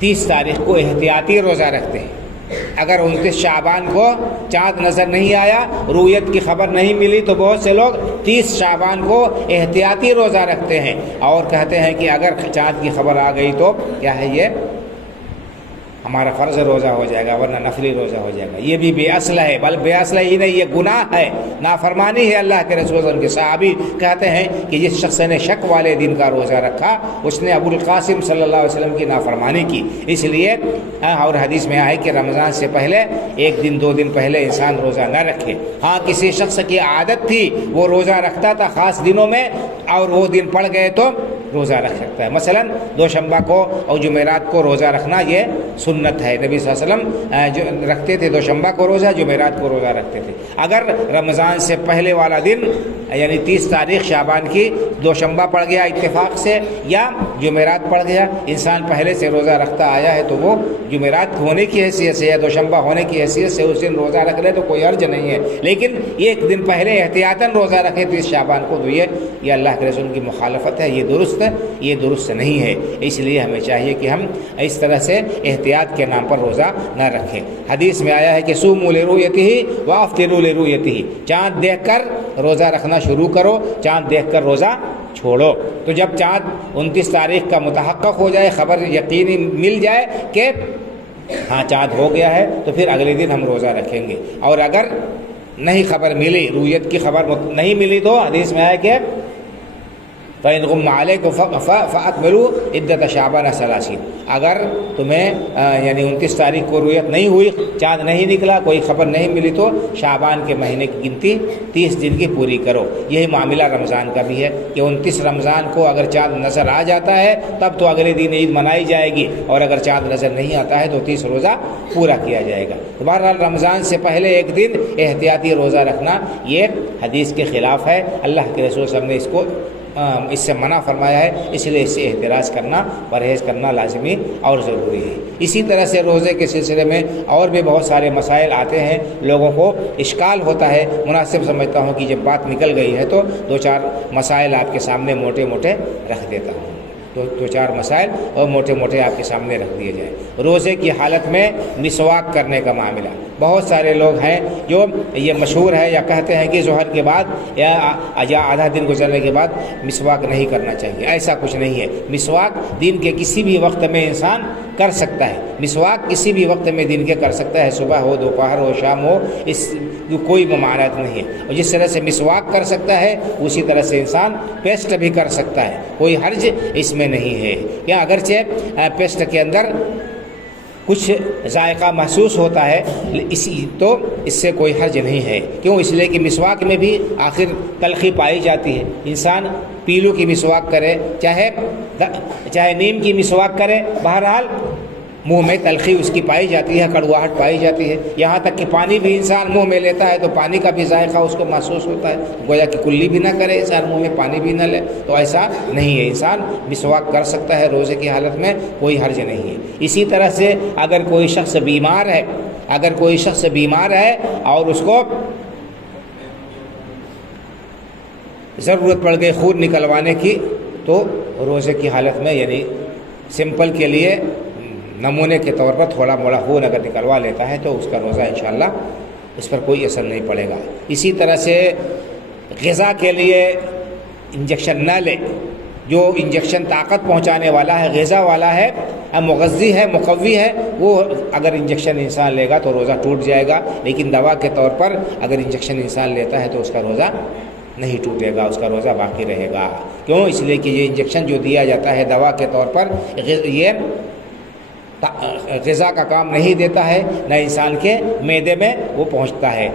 30 تاریخ کو احتیاطی روزہ رکھتے ہیں۔ اگر 29 شعبان کو چاند نظر نہیں آیا، رویت کی خبر نہیں ملی، تو بہت سے لوگ 30 شعبان کو احتیاطی روزہ رکھتے ہیں اور کہتے ہیں کہ اگر چاند کی خبر آ گئی تو کیا ہے، یہ ہمارا فرض روزہ ہو جائے گا، ورنہ نفلی روزہ ہو جائے گا۔ یہ بھی بے اصل ہے، بل بے اصل ہی نہیں، یہ گناہ ہے، نافرمانی ہے اللہ کے رسول ان کے صحابی کہتے ہیں کہ جس شخص نے شک والے دن کا روزہ رکھا اس نے ابو القاسم صلی اللہ علیہ وسلم کی نافرمانی کی۔ اس لیے اور حدیث میں آئے کہ رمضان سے پہلے 1 دن 2 دن پہلے انسان روزہ نہ رکھے۔ ہاں کسی شخص کی عادت تھی، وہ روزہ رکھتا تھا خاص دنوں میں، اور وہ دن پڑ گئے تو روزہ رکھ سکتا ہے۔ مثلا دوشنبہ کو اور جمعرات کو روزہ رکھنا یہ سنت ہے، نبی صلی اللہ علیہ وسلم جو رکھتے تھے دوشنبہ کو روزہ، جمعرات کو روزہ رکھتے تھے۔ اگر رمضان سے پہلے والا دن یعنی 30 تاریخ شعبان کی دوشنبہ پڑ گیا اتفاق سے، یا جمعرات پڑ گیا، انسان پہلے سے روزہ رکھتا آیا ہے، تو وہ جمعرات ہونے کی حیثیت سے یا دوشنبہ ہونے کی حیثیت سے اس دن روزہ رکھ لے تو کوئی حرج نہیں ہے۔ لیکن یہ 1 دن پہلے احتیاطاً روزہ رکھے 30 شعبان کو، تو یہ اللہ کے رسول کی مخالفت ہے، یہ درست نہیں ہے۔ اس لیے ہمیں چاہیے کہ ہم اس طرح سے احتیاط کے نام پر روزہ نہ رکھیں۔ حدیث میں آیا ہے کہ صوموا لرؤیتہ وافطروا لرؤیتہ، چاند دیکھ کر روزہ رکھنا شروع کرو، چاند دیکھ کر روزہ چھوڑو۔ تو جب چاند 29 تاریخ کا متحقق ہو جائے، خبر یقینی مل جائے کہ ہاں چاند ہو گیا ہے، تو پھر اگلے دن ہم روزہ رکھیں گے۔ اور اگر نہیں خبر ملی، رویت کی خبر نہیں ملی، تو حدیث میں آیا کہ فَإِنْ غُمَّ عَلَيْكُمْ فَأَكْمِلُوا عِدَّةَ شَعْبَانَ 30، اگر تمہیں یعنی 29 تاریخ کو رویت نہیں ہوئی، چاند نہیں نکلا، کوئی خبر نہیں ملی، تو شعبان کے مہینے کی گنتی 30 دن کی پوری کرو۔ یہی معاملہ رمضان کا بھی ہے کہ 29 رمضان کو اگر چاند نظر آ جاتا ہے تب تو اگلے دن عید منائی جائے گی، اور اگر چاند نظر نہیں آتا ہے تو 30 روزہ پورا کیا جائے گا۔ تو بہرحال رمضان سے پہلے 1 دن احتیاطی روزہ رکھنا یہ حدیث کے خلاف ہے، اللہ کے رسول صلی اللہ علیہ وسلم نے اس سے منع فرمایا ہے، اس لیے اس سے احتراز کرنا، پرہیز کرنا لازمی اور ضروری ہے۔ اسی طرح سے روزے کے سلسلے میں اور بھی بہت سارے مسائل آتے ہیں، لوگوں کو اشکال ہوتا ہے۔ مناسب سمجھتا ہوں کہ جب بات نکل گئی ہے تو 2-4 مسائل آپ کے سامنے موٹے رکھ دیتا ہوں، 2-4 مسائل اور موٹے آپ کے سامنے رکھ دیے جائیں۔ روزے کی حالت میں مسواک کرنے کا معاملہ، بہت سارے لوگ ہیں جو یہ مشہور ہے یا کہتے ہیں کہ ظہر کے بعد یا آدھا دن گزرنے کے بعد مسواک نہیں کرنا چاہیے۔ ایسا کچھ نہیں ہے، مسواک دن کے کسی بھی وقت میں انسان کر سکتا ہے، مسواک کسی بھی وقت میں دن کے کر سکتا ہے، صبح ہو، دوپہر ہو، شام ہو، اس کوئی ممانعت نہیں ہے۔ اور جس طرح سے مسواک کر سکتا ہے اسی طرح سے انسان پیسٹ بھی کر سکتا ہے، کوئی حرج اس میں نہیں ہے۔ یا اگرچہ پیسٹ کے اندر کچھ ذائقہ محسوس ہوتا ہے تو اس سے کوئی حرج نہیں ہے، کیوں؟ اس لیے کہ مسواک میں بھی آخر تلخی پائی جاتی ہے۔ انسان پیلو کی مسواک کرے چاہے نیم کی مسواک کرے، بہرحال منہ میں تلخی اس کی پائی جاتی ہے، کڑواہٹ پائی جاتی ہے۔ یہاں تک کہ پانی بھی انسان منہ میں لیتا ہے تو پانی کا بھی ذائقہ اس کو محسوس ہوتا ہے، گویا کہ کلی بھی نہ کرے انسان، منہ میں پانی بھی نہ لے، تو ایسا نہیں ہے۔ انسان مسواک کر سکتا ہے روزے کی حالت میں، کوئی حرج نہیں ہے۔ اسی طرح سے اگر کوئی شخص بیمار ہے اور اس کو ضرورت پڑ گئی خون نکلوانے کی، تو روزے کی حالت میں یعنی سمپل کے لیے نمونے کے طور پر تھوڑا موڑا خون اگر نکلوا لیتا ہے تو اس کا روزہ انشاءاللہ اس پر کوئی اثر نہیں پڑے گا۔ اسی طرح سے غذا کے لیے انجیکشن نہ لے، جو انجیکشن طاقت پہنچانے والا ہے، غذا والا ہے، مغذی ہے، مقوی ہے، وہ اگر انجیکشن انسان لے گا تو روزہ ٹوٹ جائے گا، لیکن دوا کے طور پر اگر انجیکشن انسان لیتا ہے تو اس کا روزہ نہیں ٹوٹے گا، اس کا روزہ باقی رہے گا۔ کیوں؟ اس لیے کہ یہ انجیکشن جو دیا جاتا ہے دوا کے طور پر، یہ غذا کا کام نہیں دیتا ہے، نہ انسان کے معدے میں وہ پہنچتا ہے،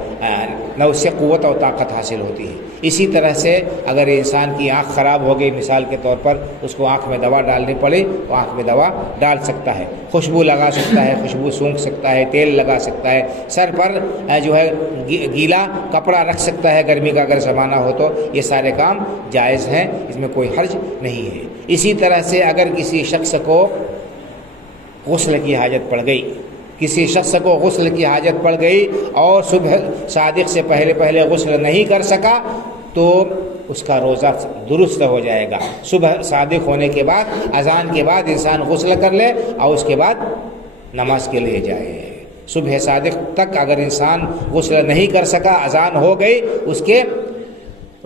نہ اس سے قوت اور طاقت حاصل ہوتی ہے۔ اسی طرح سے اگر انسان کی آنکھ خراب ہو گئی مثال کے طور پر، اس کو آنکھ میں دوا ڈالنی پڑے تو آنکھ میں دوا ڈال سکتا ہے، خوشبو لگا سکتا ہے، خوشبو سونکھ سکتا ہے، تیل لگا سکتا ہے، سر پر جو ہے گیلا کپڑا رکھ سکتا ہے گرمی کا اگر زمانہ ہو تو، یہ سارے کام جائز ہیں، اس میں کوئی حرج نہیں ہے۔ اسی طرح سے اگر کسی شخص کو غسل کی حاجت پڑ گئی، کسی شخص کو غسل کی حاجت پڑ گئی اور صبح صادق سے پہلے غسل نہیں کر سکا تو اس کا روزہ درست ہو جائے گا۔ صبح صادق ہونے کے بعد، اذان کے بعد انسان غسل کر لے اور اس کے بعد نماز کے لیے جائے۔ صبح صادق تک اگر انسان غسل نہیں کر سکا، اذان ہو گئی، اس کے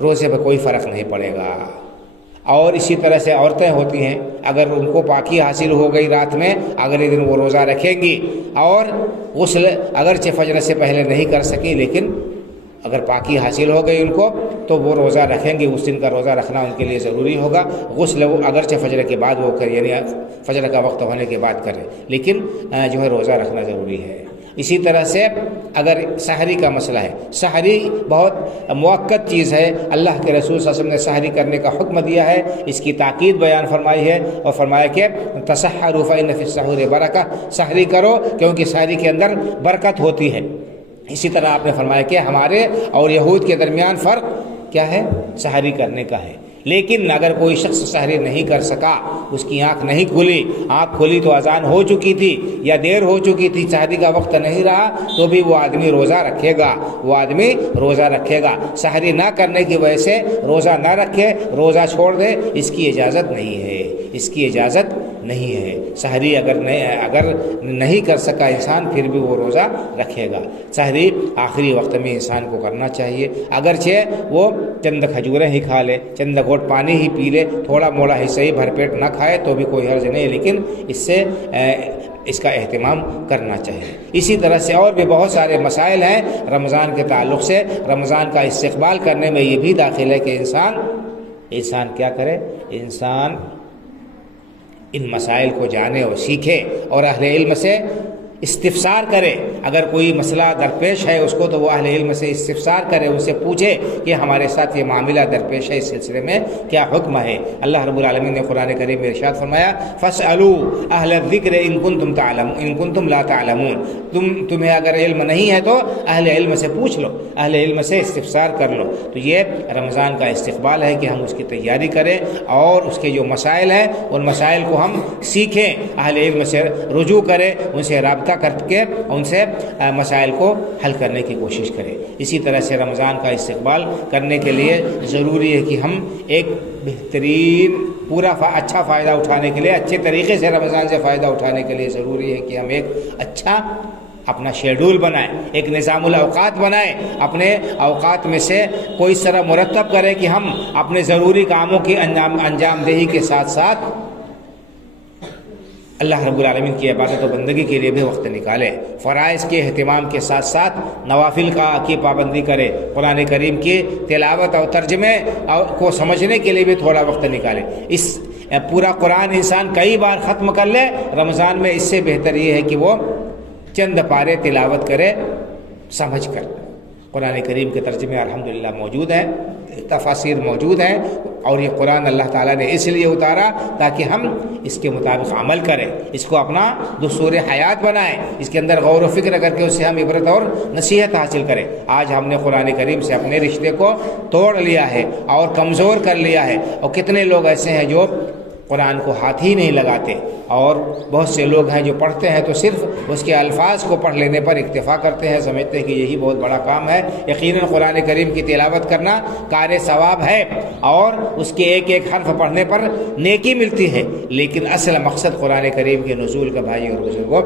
روزے پہ کوئی فرق نہیں پڑے گا۔ اور اسی طرح سے عورتیں ہوتی ہیں، اگر ان کو پاکی حاصل ہو گئی رات میں، اگلے دن وہ روزہ رکھیں گی، اور غسل اگرچہ فجر سے پہلے نہیں کر سکی لیکن اگر پاکی حاصل ہو گئی ان کو تو وہ روزہ رکھیں گی، اس دن کا روزہ رکھنا ان کے لیے ضروری ہوگا۔ غسل وہ اگرچہ فجر کے بعد وہ کرے، یعنی فجر کا وقت ہونے کے بعد کرے، لیکن جو ہے روزہ رکھنا ضروری ہے۔ اسی طرح سے اگر سحری کا مسئلہ ہے، سحری بہت موقت چیز ہے، اللہ کے رسول صلی اللہ علیہ وسلم نے سحری کرنے کا حکم دیا ہے، اس کی تاکید بیان فرمائی ہے اور فرمایا کہ تسحروا فإن فی السحور برکہ، سحری کرو کیونکہ سحری کے اندر برکت ہوتی ہے۔ اسی طرح آپ نے فرمایا کہ ہمارے اور یہود کے درمیان فرق کیا ہے؟ سحری کرنے کا ہے۔ لیکن اگر کوئی شخص سحری نہیں کر سکا، اس کی آنکھ نہیں کھلی، آنکھ کھلی تو اذان ہو چکی تھی یا دیر ہو چکی تھی، سحری کا وقت نہیں رہا، تو بھی وہ آدمی روزہ رکھے گا، وہ آدمی روزہ رکھے گا۔ سحری نہ کرنے کی وجہ سے روزہ نہ رکھے، روزہ چھوڑ دے، اس کی اجازت نہیں ہے، اس کی اجازت نہیں ہے۔ سحری اگر نہیں کر سکا انسان پھر بھی وہ روزہ رکھے گا۔ سحری آخری وقت میں انسان کو کرنا چاہیے، اگرچہ وہ چند کھجوریں ہی کھا لے، چند گھونٹ پانی ہی پی لے، تھوڑا موڑا حصہ ہی بھر پیٹ نہ کھائے تو بھی کوئی حرج نہیں، لیکن اس کا اہتمام کرنا چاہیے۔ اسی طرح سے اور بھی بہت سارے مسائل ہیں رمضان کے تعلق سے۔ رمضان کا استقبال کرنے میں یہ بھی داخل ہے کہ انسان کیا کرے، انسان ان مسائل کو جانے اور سیکھے اور اہل علم سے استفسار کرے۔ اگر کوئی مسئلہ درپیش ہے اس کو تو وہ اہل علم سے استفسار کرے، ان سے پوچھے کہ ہمارے ساتھ یہ معاملہ درپیش ہے، اس سلسلے میں کیا حکم ہے۔ اللہ رب العالمین نے قرآن کریم میں ارشاد فرمایا فَاسْأَلُوا أَهْلَ الذِّكْرِ إِن كُنتُمْ لَا تَعْلَمُونَ، تمہیں اگر علم نہیں ہے تو اہل علم سے پوچھ لو، اہل علم سے استفسار کر لو۔ تو یہ رمضان کا استقبال ہے کہ ہم اس کی تیاری کریں اور اس کے جو مسائل ہیں ان مسائل کو ہم سیکھیں، اہل علم سے رجوع کریں، ان سے رابطہ کر کے ان سے مسائل کو حل کرنے کی کوشش کریں۔ اسی طرح سے رمضان کا استقبال کرنے کے لیے ضروری ہے کہ ہم ایک بہترین اچھا فائدہ اٹھانے کے لیے، اچھے طریقے سے رمضان سے فائدہ اٹھانے کے لیے ضروری ہے کہ ہم ایک اچھا اپنا شیڈول بنائیں، ایک نظام الاوقات بنائیں، اپنے اوقات میں سے کوئی اس طرح مرتب کریں کہ ہم اپنے ضروری کاموں کی انجام دہی کے ساتھ ساتھ اللہ رب العالمین کی عبادت و بندگی کے لیے بھی وقت نکالے، فرائض کے اہتمام کے ساتھ ساتھ نوافل کی پابندی کرے، قرآن کریم کی تلاوت اور ترجمے کو سمجھنے کے لیے بھی تھوڑا وقت نکالے۔ اس پورا قرآن انسان کئی بار ختم کر لے رمضان میں، اس سے بہتر یہ ہے کہ وہ چند پارے تلاوت کرے سمجھ کر۔ قرآن کریم کے ترجمے الحمدللہ موجود ہیں، تفاسیر موجود ہیں، اور یہ قرآن اللہ تعالیٰ نے اس لیے اتارا تاکہ ہم اس کے مطابق عمل کریں، اس کو اپنا دستور حیات بنائیں، اس کے اندر غور و فکر کر کے اس سے ہم عبرت اور نصیحت حاصل کریں۔ آج ہم نے قرآن کریم سے اپنے رشتے کو توڑ لیا ہے اور کمزور کر لیا ہے، اور کتنے لوگ ایسے ہیں جو قرآن کو ہاتھ ہی نہیں لگاتے، اور بہت سے لوگ ہیں جو پڑھتے ہیں تو صرف اس کے الفاظ کو پڑھ لینے پر اکتفا کرتے ہیں، سمجھتے ہیں کہ یہی بہت بڑا کام ہے۔ یقیناً قرآن کریم کی تلاوت کرنا کار ثواب ہے اور اس کے ایک ایک حرف پڑھنے پر نیکی ملتی ہے، لیکن اصل مقصد قرآن کریم کے نزول کا بھائی اور بزرگوں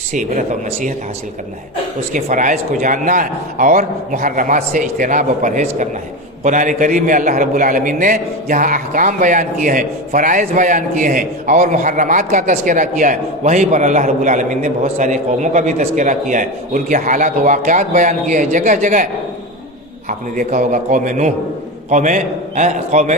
اس سے عبرت اور نصیحت حاصل کرنا ہے، اس کے فرائض کو جاننا ہے اور محرمات سے اجتناب و پرہیز کرنا ہے۔ قرآن کریم میں اللہ رب العالمین نے جہاں احکام بیان کیے ہیں، فرائض بیان کیے ہیں اور محرمات کا تذکرہ کیا ہے، وہیں پر اللہ رب العالمین نے بہت ساری قوموں کا بھی تذکرہ کیا ہے، ان کے حالات و واقعات بیان کیے ہیں جگہ جگہ۔ آپ نے دیکھا ہوگا قوم نوح، قوم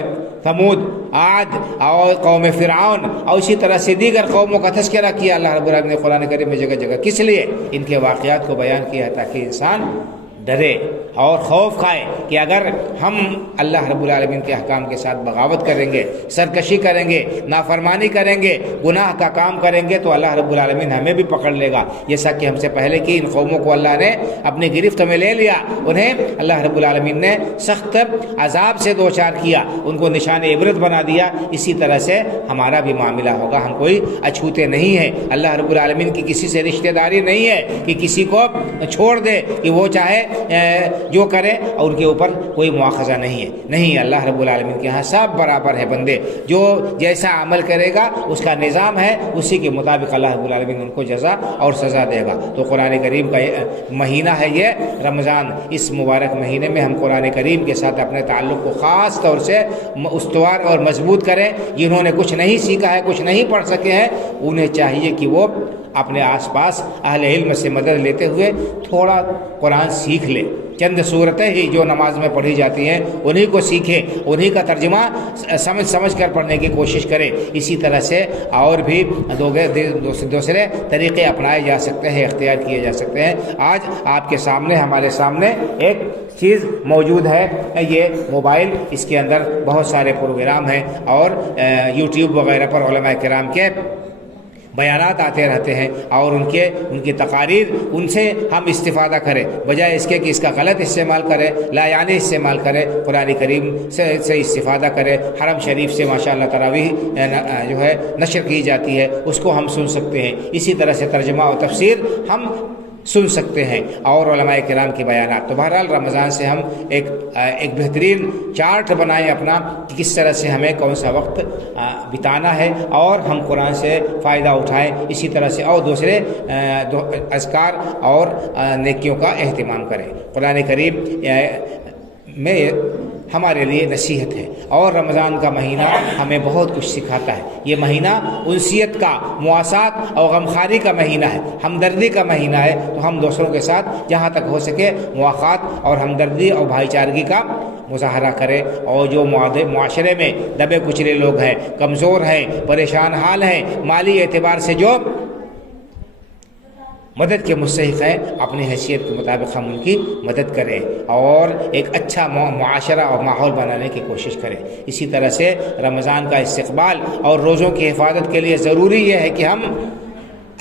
ثمود، عاد اور قوم فرعون، اور اسی طرح سے دیگر قوموں کا تذکرہ کیا اللہ رب العالمین نے قرآن کریم میں جگہ جگہ۔ کس لیے؟ ان کے واقعات کو بیان کیا ہے تاکہ انسان ڈرے اور خوف کھائے کہ اگر ہم اللہ رب العالمین کے احکام کے ساتھ بغاوت کریں گے، سرکشی کریں گے، نافرمانی کریں گے، گناہ کا کام کریں گے تو اللہ رب العالمین ہمیں بھی پکڑ لے گا، جیسا کہ ہم سے پہلے کی ان قوموں کو اللہ نے اپنی گرفت میں لے لیا، انہیں اللہ رب العالمین نے سخت عذاب سے دوچار کیا، ان کو نشان عبرت بنا دیا۔ اسی طرح سے ہمارا بھی معاملہ ہوگا، ہم کوئی اچھوتے نہیں ہیں، اللہ رب العالمین کی کسی سے رشتہ داری نہیں ہے کہ کسی کو چھوڑ دے کہ وہ چاہے جو کرے اور ان کے اوپر کوئی مواخذہ نہیں ہے، نہیں، اللہ رب العالمین کے ہاں سب برابر ہے، بندے جو جیسا عمل کرے گا اس کا نظام ہے، اسی کے مطابق اللہ رب العالمین ان کو جزا اور سزا دے گا۔ تو قرآن کریم کا مہینہ ہے یہ رمضان، اس مبارک مہینے میں ہم قرآن کریم کے ساتھ اپنے تعلق کو خاص طور سے استوار اور مضبوط کریں۔ جنہوں نے کچھ نہیں سیکھا ہے، کچھ نہیں پڑھ سکے ہیں، انہیں چاہیے کہ وہ اپنے آس پاس اہل علم سے مدد لیتے ہوئے تھوڑا قرآن سیکھ لے، چند صورتیں ہی جو نماز میں پڑھی جاتی ہیں انہی کو سیکھے، انہی کا ترجمہ سمجھ کر پڑھنے کی کوشش کرے۔ اسی طرح سے اور بھی دوسرے طریقے اپنائے جا سکتے ہیں، اختیار کیے جا سکتے ہیں۔ آج آپ کے سامنے، ہمارے سامنے ایک چیز موجود ہے، یہ موبائل، اس کے اندر بہت سارے پروگرام ہیں اور یوٹیوب وغیرہ پر علماء کرام کے بیانات آتے رہتے ہیں اور ان کی تقاریر، ان سے ہم استفادہ کریں، بجائے اس کے کہ اس کا غلط استعمال کریں، لا یعنی استعمال کریں۔ قرآن کریم سے استفادہ کریں۔ حرم شریف سے ماشاءاللہ تراویح جو ہے نشر کی جاتی ہے، اس کو ہم سن سکتے ہیں۔ اسی طرح سے ترجمہ و تفسیر ہم سن سکتے ہیں اور علماء کرام کی بیانات۔ تو بہرحال رمضان سے ہم ایک بہترین چارٹ بنائیں اپنا کہ کس طرح سے ہمیں کون سا وقت بتانا ہے اور ہم قرآن سے فائدہ اٹھائیں۔ اسی طرح سے اور دوسرے اذکار اور نیکیوں کا اہتمام کریں۔ قرآن کریم میں ہمارے لیے نصیحت ہے اور رمضان کا مہینہ ہمیں بہت کچھ سکھاتا ہے۔ یہ مہینہ انسیت کا، مواسات اور غمخواری کا مہینہ ہے، ہمدردی کا مہینہ ہے۔ تو ہم دوسروں کے ساتھ جہاں تک ہو سکے مواخات اور ہمدردی اور بھائی چارگی کا مظاہرہ کریں، اور جو معاشرے میں دبے کچلے لوگ ہیں، کمزور ہیں، پریشان حال ہیں، مالی اعتبار سے جو مدد کے مستحق ہیں، اپنی حیثیت کے مطابق ہم ان کی مدد کریں اور ایک اچھا معاشرہ اور ماحول بنانے کی کوشش کریں۔ اسی طرح سے رمضان کا استقبال اور روزوں کی حفاظت کے لیے ضروری یہ ہے کہ ہم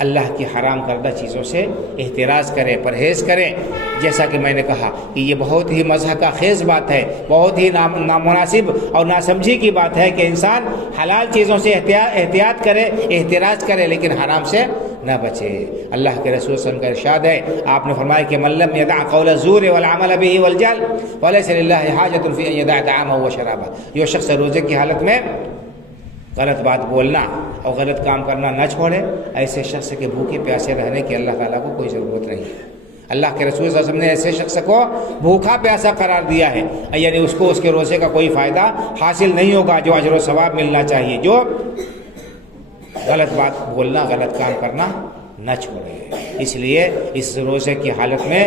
اللہ کی حرام کردہ چیزوں سے احتراز کریں، پرہیز کریں۔ جیسا کہ میں نے کہا کہ یہ بہت ہی مضحکہ کا خیز بات ہے، بہت ہی نامناسب اور ناسمجھی کی بات ہے کہ انسان حلال چیزوں سے احتیاط کرے، احتراز کرے، لیکن حرام سے نہ بچے۔ اللہ کے رسول صلی اللہ علیہ وسلم کا ارشاد ہے، آپ نے فرمایا کہ من لم يدع قول الزور والعمل به والجهل فليس لله حاجة في ان يدع طعامه وشرابه۔ جو شخص روزے کی حالت میں غلط بات بولنا اور غلط کام کرنا نہ چھوڑے، ایسے شخص کے بھوکے پیاسے رہنے کی اللہ تعالیٰ کو کوئی ضرورت نہیں ہے۔ اللہ کے رسول صلی اللہ علیہ وسلم نے ایسے شخص کو بھوکا پیاسا قرار دیا ہے، یعنی اس کو اس کے روزے کا کوئی فائدہ حاصل نہیں ہوگا جو اجر و ثواب ملنا چاہیے، جو غلط بات بولنا، غلط کام کرنا نہ چھوڑے۔ اس لیے اس روزے کی حالت میں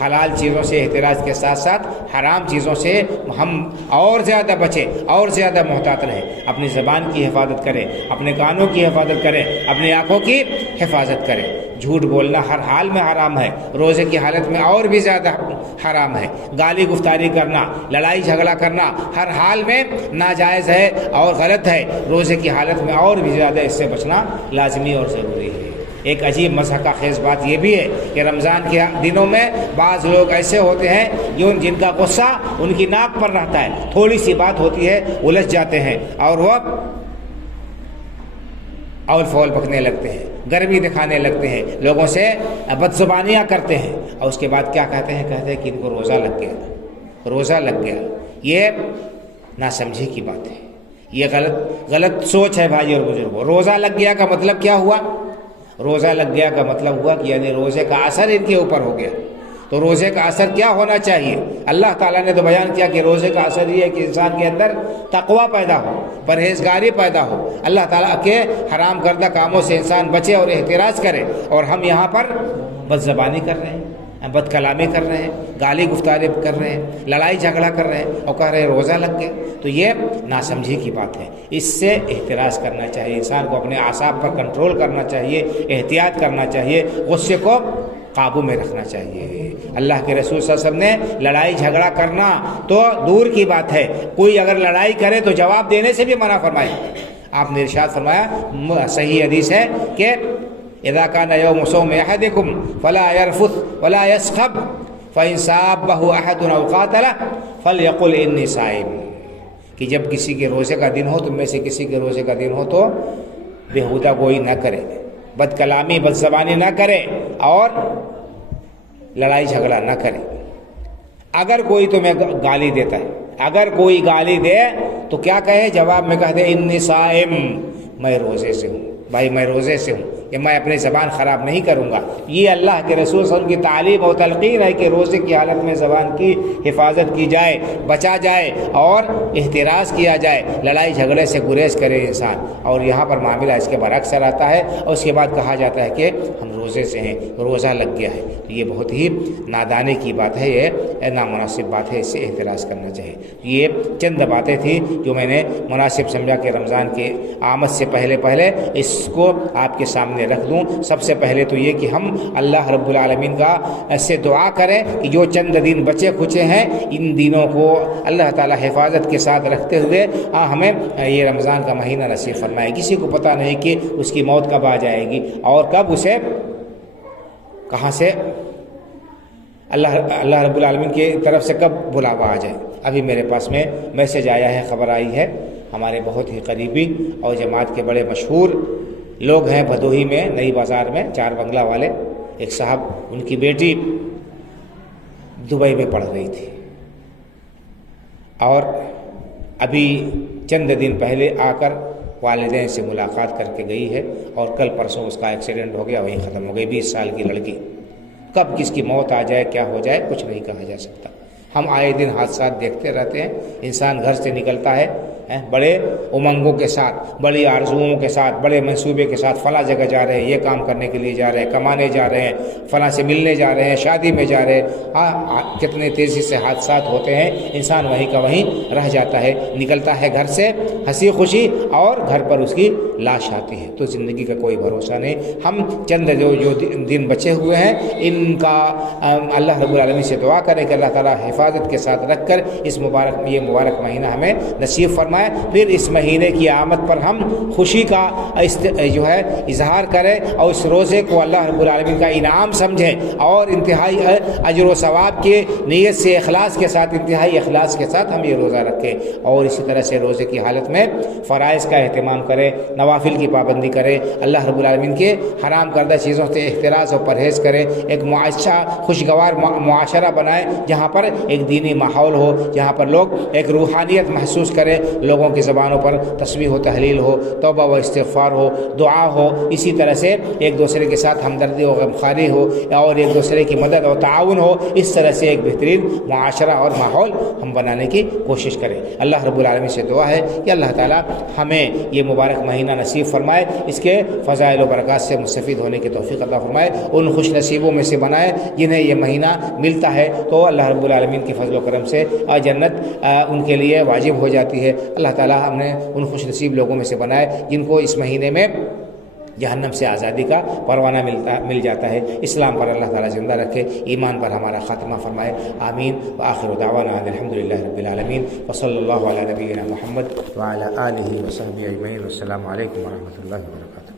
حلال چیزوں سے احتراز کے ساتھ ساتھ حرام چیزوں سے ہم اور زیادہ بچیں، اور زیادہ محتاط رہیں۔ اپنی زبان کی حفاظت کریں، اپنے کانوں کی حفاظت کریں، اپنی آنکھوں کی حفاظت کریں۔ جھوٹ بولنا ہر حال میں حرام ہے، روزے کی حالت میں اور بھی زیادہ حرام ہے۔ گالی گفتاری کرنا، لڑائی جھگڑا کرنا ہر حال میں ناجائز ہے اور غلط ہے، روزے کی حالت میں اور بھی زیادہ اس سے بچنا لازمی اور ضروری ہے۔ ایک عجیب مضحکہ خیز بات یہ بھی ہے کہ رمضان کے دنوں میں بعض لوگ ایسے ہوتے ہیں جن کا غصہ ان کی ناک پر رہتا ہے، تھوڑی سی بات ہوتی ہے الجھ جاتے ہیں اور وہ اول فول بکنے لگتے ہیں، گرمی دکھانے لگتے ہیں، لوگوں سے بدزبانیاں کرتے ہیں، اور اس کے بعد کیا کہتے ہیں کہ ان کو روزہ لگ گیا، روزہ لگ گیا۔ یہ ناسمجھی کی بات ہے، یہ غلط سوچ ہے بھائی اور بزرگوں۔ روزہ لگ گیا کا مطلب کیا ہوا؟ روزہ لگ گیا کا مطلب ہوا کہ یعنی روزے کا اثر ان کے اوپر ہو گیا. تو روزے کا اثر کیا ہونا چاہیے؟ اللہ تعالیٰ نے تو بیان کیا کہ روزے کا اثر یہ ہے کہ انسان کے اندر تقوی پیدا ہو، پرہیزگاری پیدا ہو، اللہ تعالیٰ کے حرام کردہ کاموں سے انسان بچے اور احتراز کرے. اور ہم یہاں پر بد زبانی کر رہے ہیں، بد کلامی کر رہے ہیں، گالی گفتاری کر رہے ہیں، لڑائی جھگڑا کر رہے ہیں اور کہہ رہے ہیں روزہ لگ گئے. تو یہ ناسمجھی کی بات ہے. اس سے احتراز کرنا چاہیے، انسان کو اپنے اعصاب پر کنٹرول کرنا چاہیے، احتیاط کرنا چاہیے، غصے کو قابو میں رکھنا چاہیے. اللہ کے رسول صلی اللہ علیہ وسلم نے لڑائی جھگڑا کرنا تو دور کی بات ہے، کوئی اگر لڑائی کرے تو جواب دینے سے بھی منع فرمایا. آپ نے ارشاد فرمایا، صحیح حدیث ہے کہ اذا كان يوم صوم احدكم فلا يرفث ولا يسخب فإن سابه احد او قاتله فليقل اني صائم. کہ جب کسی کے روزے کا دن ہو، تم میں سے کسی کے روزے کا دن ہو تو بےہودہ گوئی نہ کرے، بد کلامی بد زبانی نہ کرے اور لڑائی جھگڑا نہ کرے. اگر کوئی تمہیں گالی دیتا ہے، اگر کوئی گالی دے تو کیا کہے؟ جواب میں کہہ دے انی صائم، میں روزے سے ہوں. بھائی میں روزے سے ہوں، کہ میں اپنی زبان خراب نہیں کروں گا. یہ اللہ کے رسول صلی اللہ علیہ وسلم کی تعلیم اور تلقین ہے کہ روزے کی حالت میں زبان کی حفاظت کی جائے، بچا جائے اور احتراز کیا جائے، لڑائی جھگڑے سے گریز کرے انسان. اور یہاں پر معاملہ اس کے برعکس آتا ہے اور اس کے بعد کہا جاتا ہے کہ ہم روزے سے ہیں، روزہ لگ گیا ہے. تو یہ بہت ہی نادانی کی بات ہے، یہ نامناسب بات ہے، اس سے احتراز کرنا چاہیے. یہ چند باتیں تھیں جو میں نے مناسب سمجھا کہ رمضان کے آمد سے پہلے اس کو آپ کے سامنے رکھ دوں. سب سے پہلے تو یہ کہ ہم اللہ رب العالمین کا ایسے دعا کریں کہ جو چند دن بچے کھچے ہیں ان دنوں کو اللہ تعالی حفاظت کے ساتھ رکھتے ہوئے ہمیں یہ رمضان کا مہینہ نصیب فرمائے. کسی کو پتہ نہیں کہ اس کی موت کب آ جائے گی اور کب اسے کہاں سے اللہ رب العالمین کی طرف سے کب بلاوا آ جائے. ابھی میرے پاس میں میسج آیا ہے، خبر آئی ہے، ہمارے بہت ہی قریبی اور جماعت کے بڑے مشہور لوگ ہیں بھدوہی میں، نئی بازار میں، 4 بنگلہ والے ایک صاحب، ان کی بیٹی دبئی میں پڑھ رہی تھی اور ابھی چند دن پہلے آ کر والدین سے ملاقات کر کے گئی ہے اور کل پرسوں اس کا ایکسیڈنٹ ہو گیا، وہیں ختم ہو گئی. 20 سال کی لڑکی. کب کس کی موت آ جائے، کیا ہو جائے، کچھ نہیں کہا جا سکتا. ہم آئے دن حادثات دیکھتے رہتے ہیں. انسان گھر سے نکلتا ہے بڑے امنگوں کے ساتھ، بڑی آرزوؤں کے ساتھ، بڑے منصوبے کے ساتھ، فلاں جگہ جا رہے ہیں، یہ کام کرنے کے لیے جا رہے ہیں، کمانے جا رہے ہیں، فلاں سے ملنے جا رہے ہیں، شادی میں جا رہے ہیں. کتنے تیزی سے حادثات ہوتے ہیں، انسان وہیں کا وہیں رہ جاتا ہے. نکلتا ہے گھر سے ہنسی خوشی اور گھر پر اس کی لاش آتی ہے. تو زندگی کا کوئی بھروسہ نہیں. ہم چند جو دن بچے ہوئے ہیں ان کا اللہ رب العالمین سے دعا کریں کہ اللہ تعالیٰ حفاظت کے ساتھ رکھ کر یہ مبارک مہینہ ہمیں نصیب فرمائے. پھر اس مہینے کی آمد پر ہم خوشی کا جو ہے اظہار کریں اور اس روزے کو اللہ رب العالمین کا انعام سمجھیں اور انتہائی اجر و ثواب کی نیت سے، اخلاص کے ساتھ، انتہائی اخلاص کے ساتھ ہم یہ روزہ رکھیں. اور اسی طرح سے روزے کی حالت میں فرائض کا اہتمام کریں، نوافل کی پابندی کریں، اللہ رب العالمین کے حرام کردہ چیزوں سے احتراز اور پرہیز کریں. ایک اچھا خوشگوار معاشرہ بنائیں جہاں پر ایک دینی ماحول ہو، جہاں پر لوگ ایک روحانیت محسوس کریں، لوگوں کی زبانوں پر تسبیح و تحلیل ہو، توبہ و استغفار ہو، دعا ہو. اسی طرح سے ایک دوسرے کے ساتھ ہمدردی و غمخواری ہو اور ایک دوسرے کی مدد اور تعاون ہو. اس طرح سے ایک بہترین معاشرہ اور ماحول ہم بنانے کی کوشش کریں. اللہ رب العالمین سے دعا ہے کہ اللہ تعالیٰ ہمیں یہ مبارک مہینہ نصیب فرمائے، اس کے فضائل و برکات سے مستفید ہونے کی توفیق عطا فرمائے. ان خوش نصیبوں میں سے بنائے جنہیں یہ مہینہ ملتا ہے تو اللہ رب العالمین کی فضل و کرم سے جنت ان کے لیے واجب ہو جاتی ہے. اللہ تعالیٰ ہم نے ان خوش نصیب لوگوں میں سے بنائے جن کو اس مہینے میں جہنم سے آزادی کا پروانہ مل جاتا ہے. اسلام پر اللہ تعالیٰ زندہ رکھے، ایمان پر ہمارا خاتمہ فرمائے. آمین. وآخر دعوانا الحمدللہ رب العالمین وصلی اللہ علی نبینا محمد وعلی آلہ وصحبہ اجمعین. السلام علیکم ورحمۃ اللہ وبرکاتہ.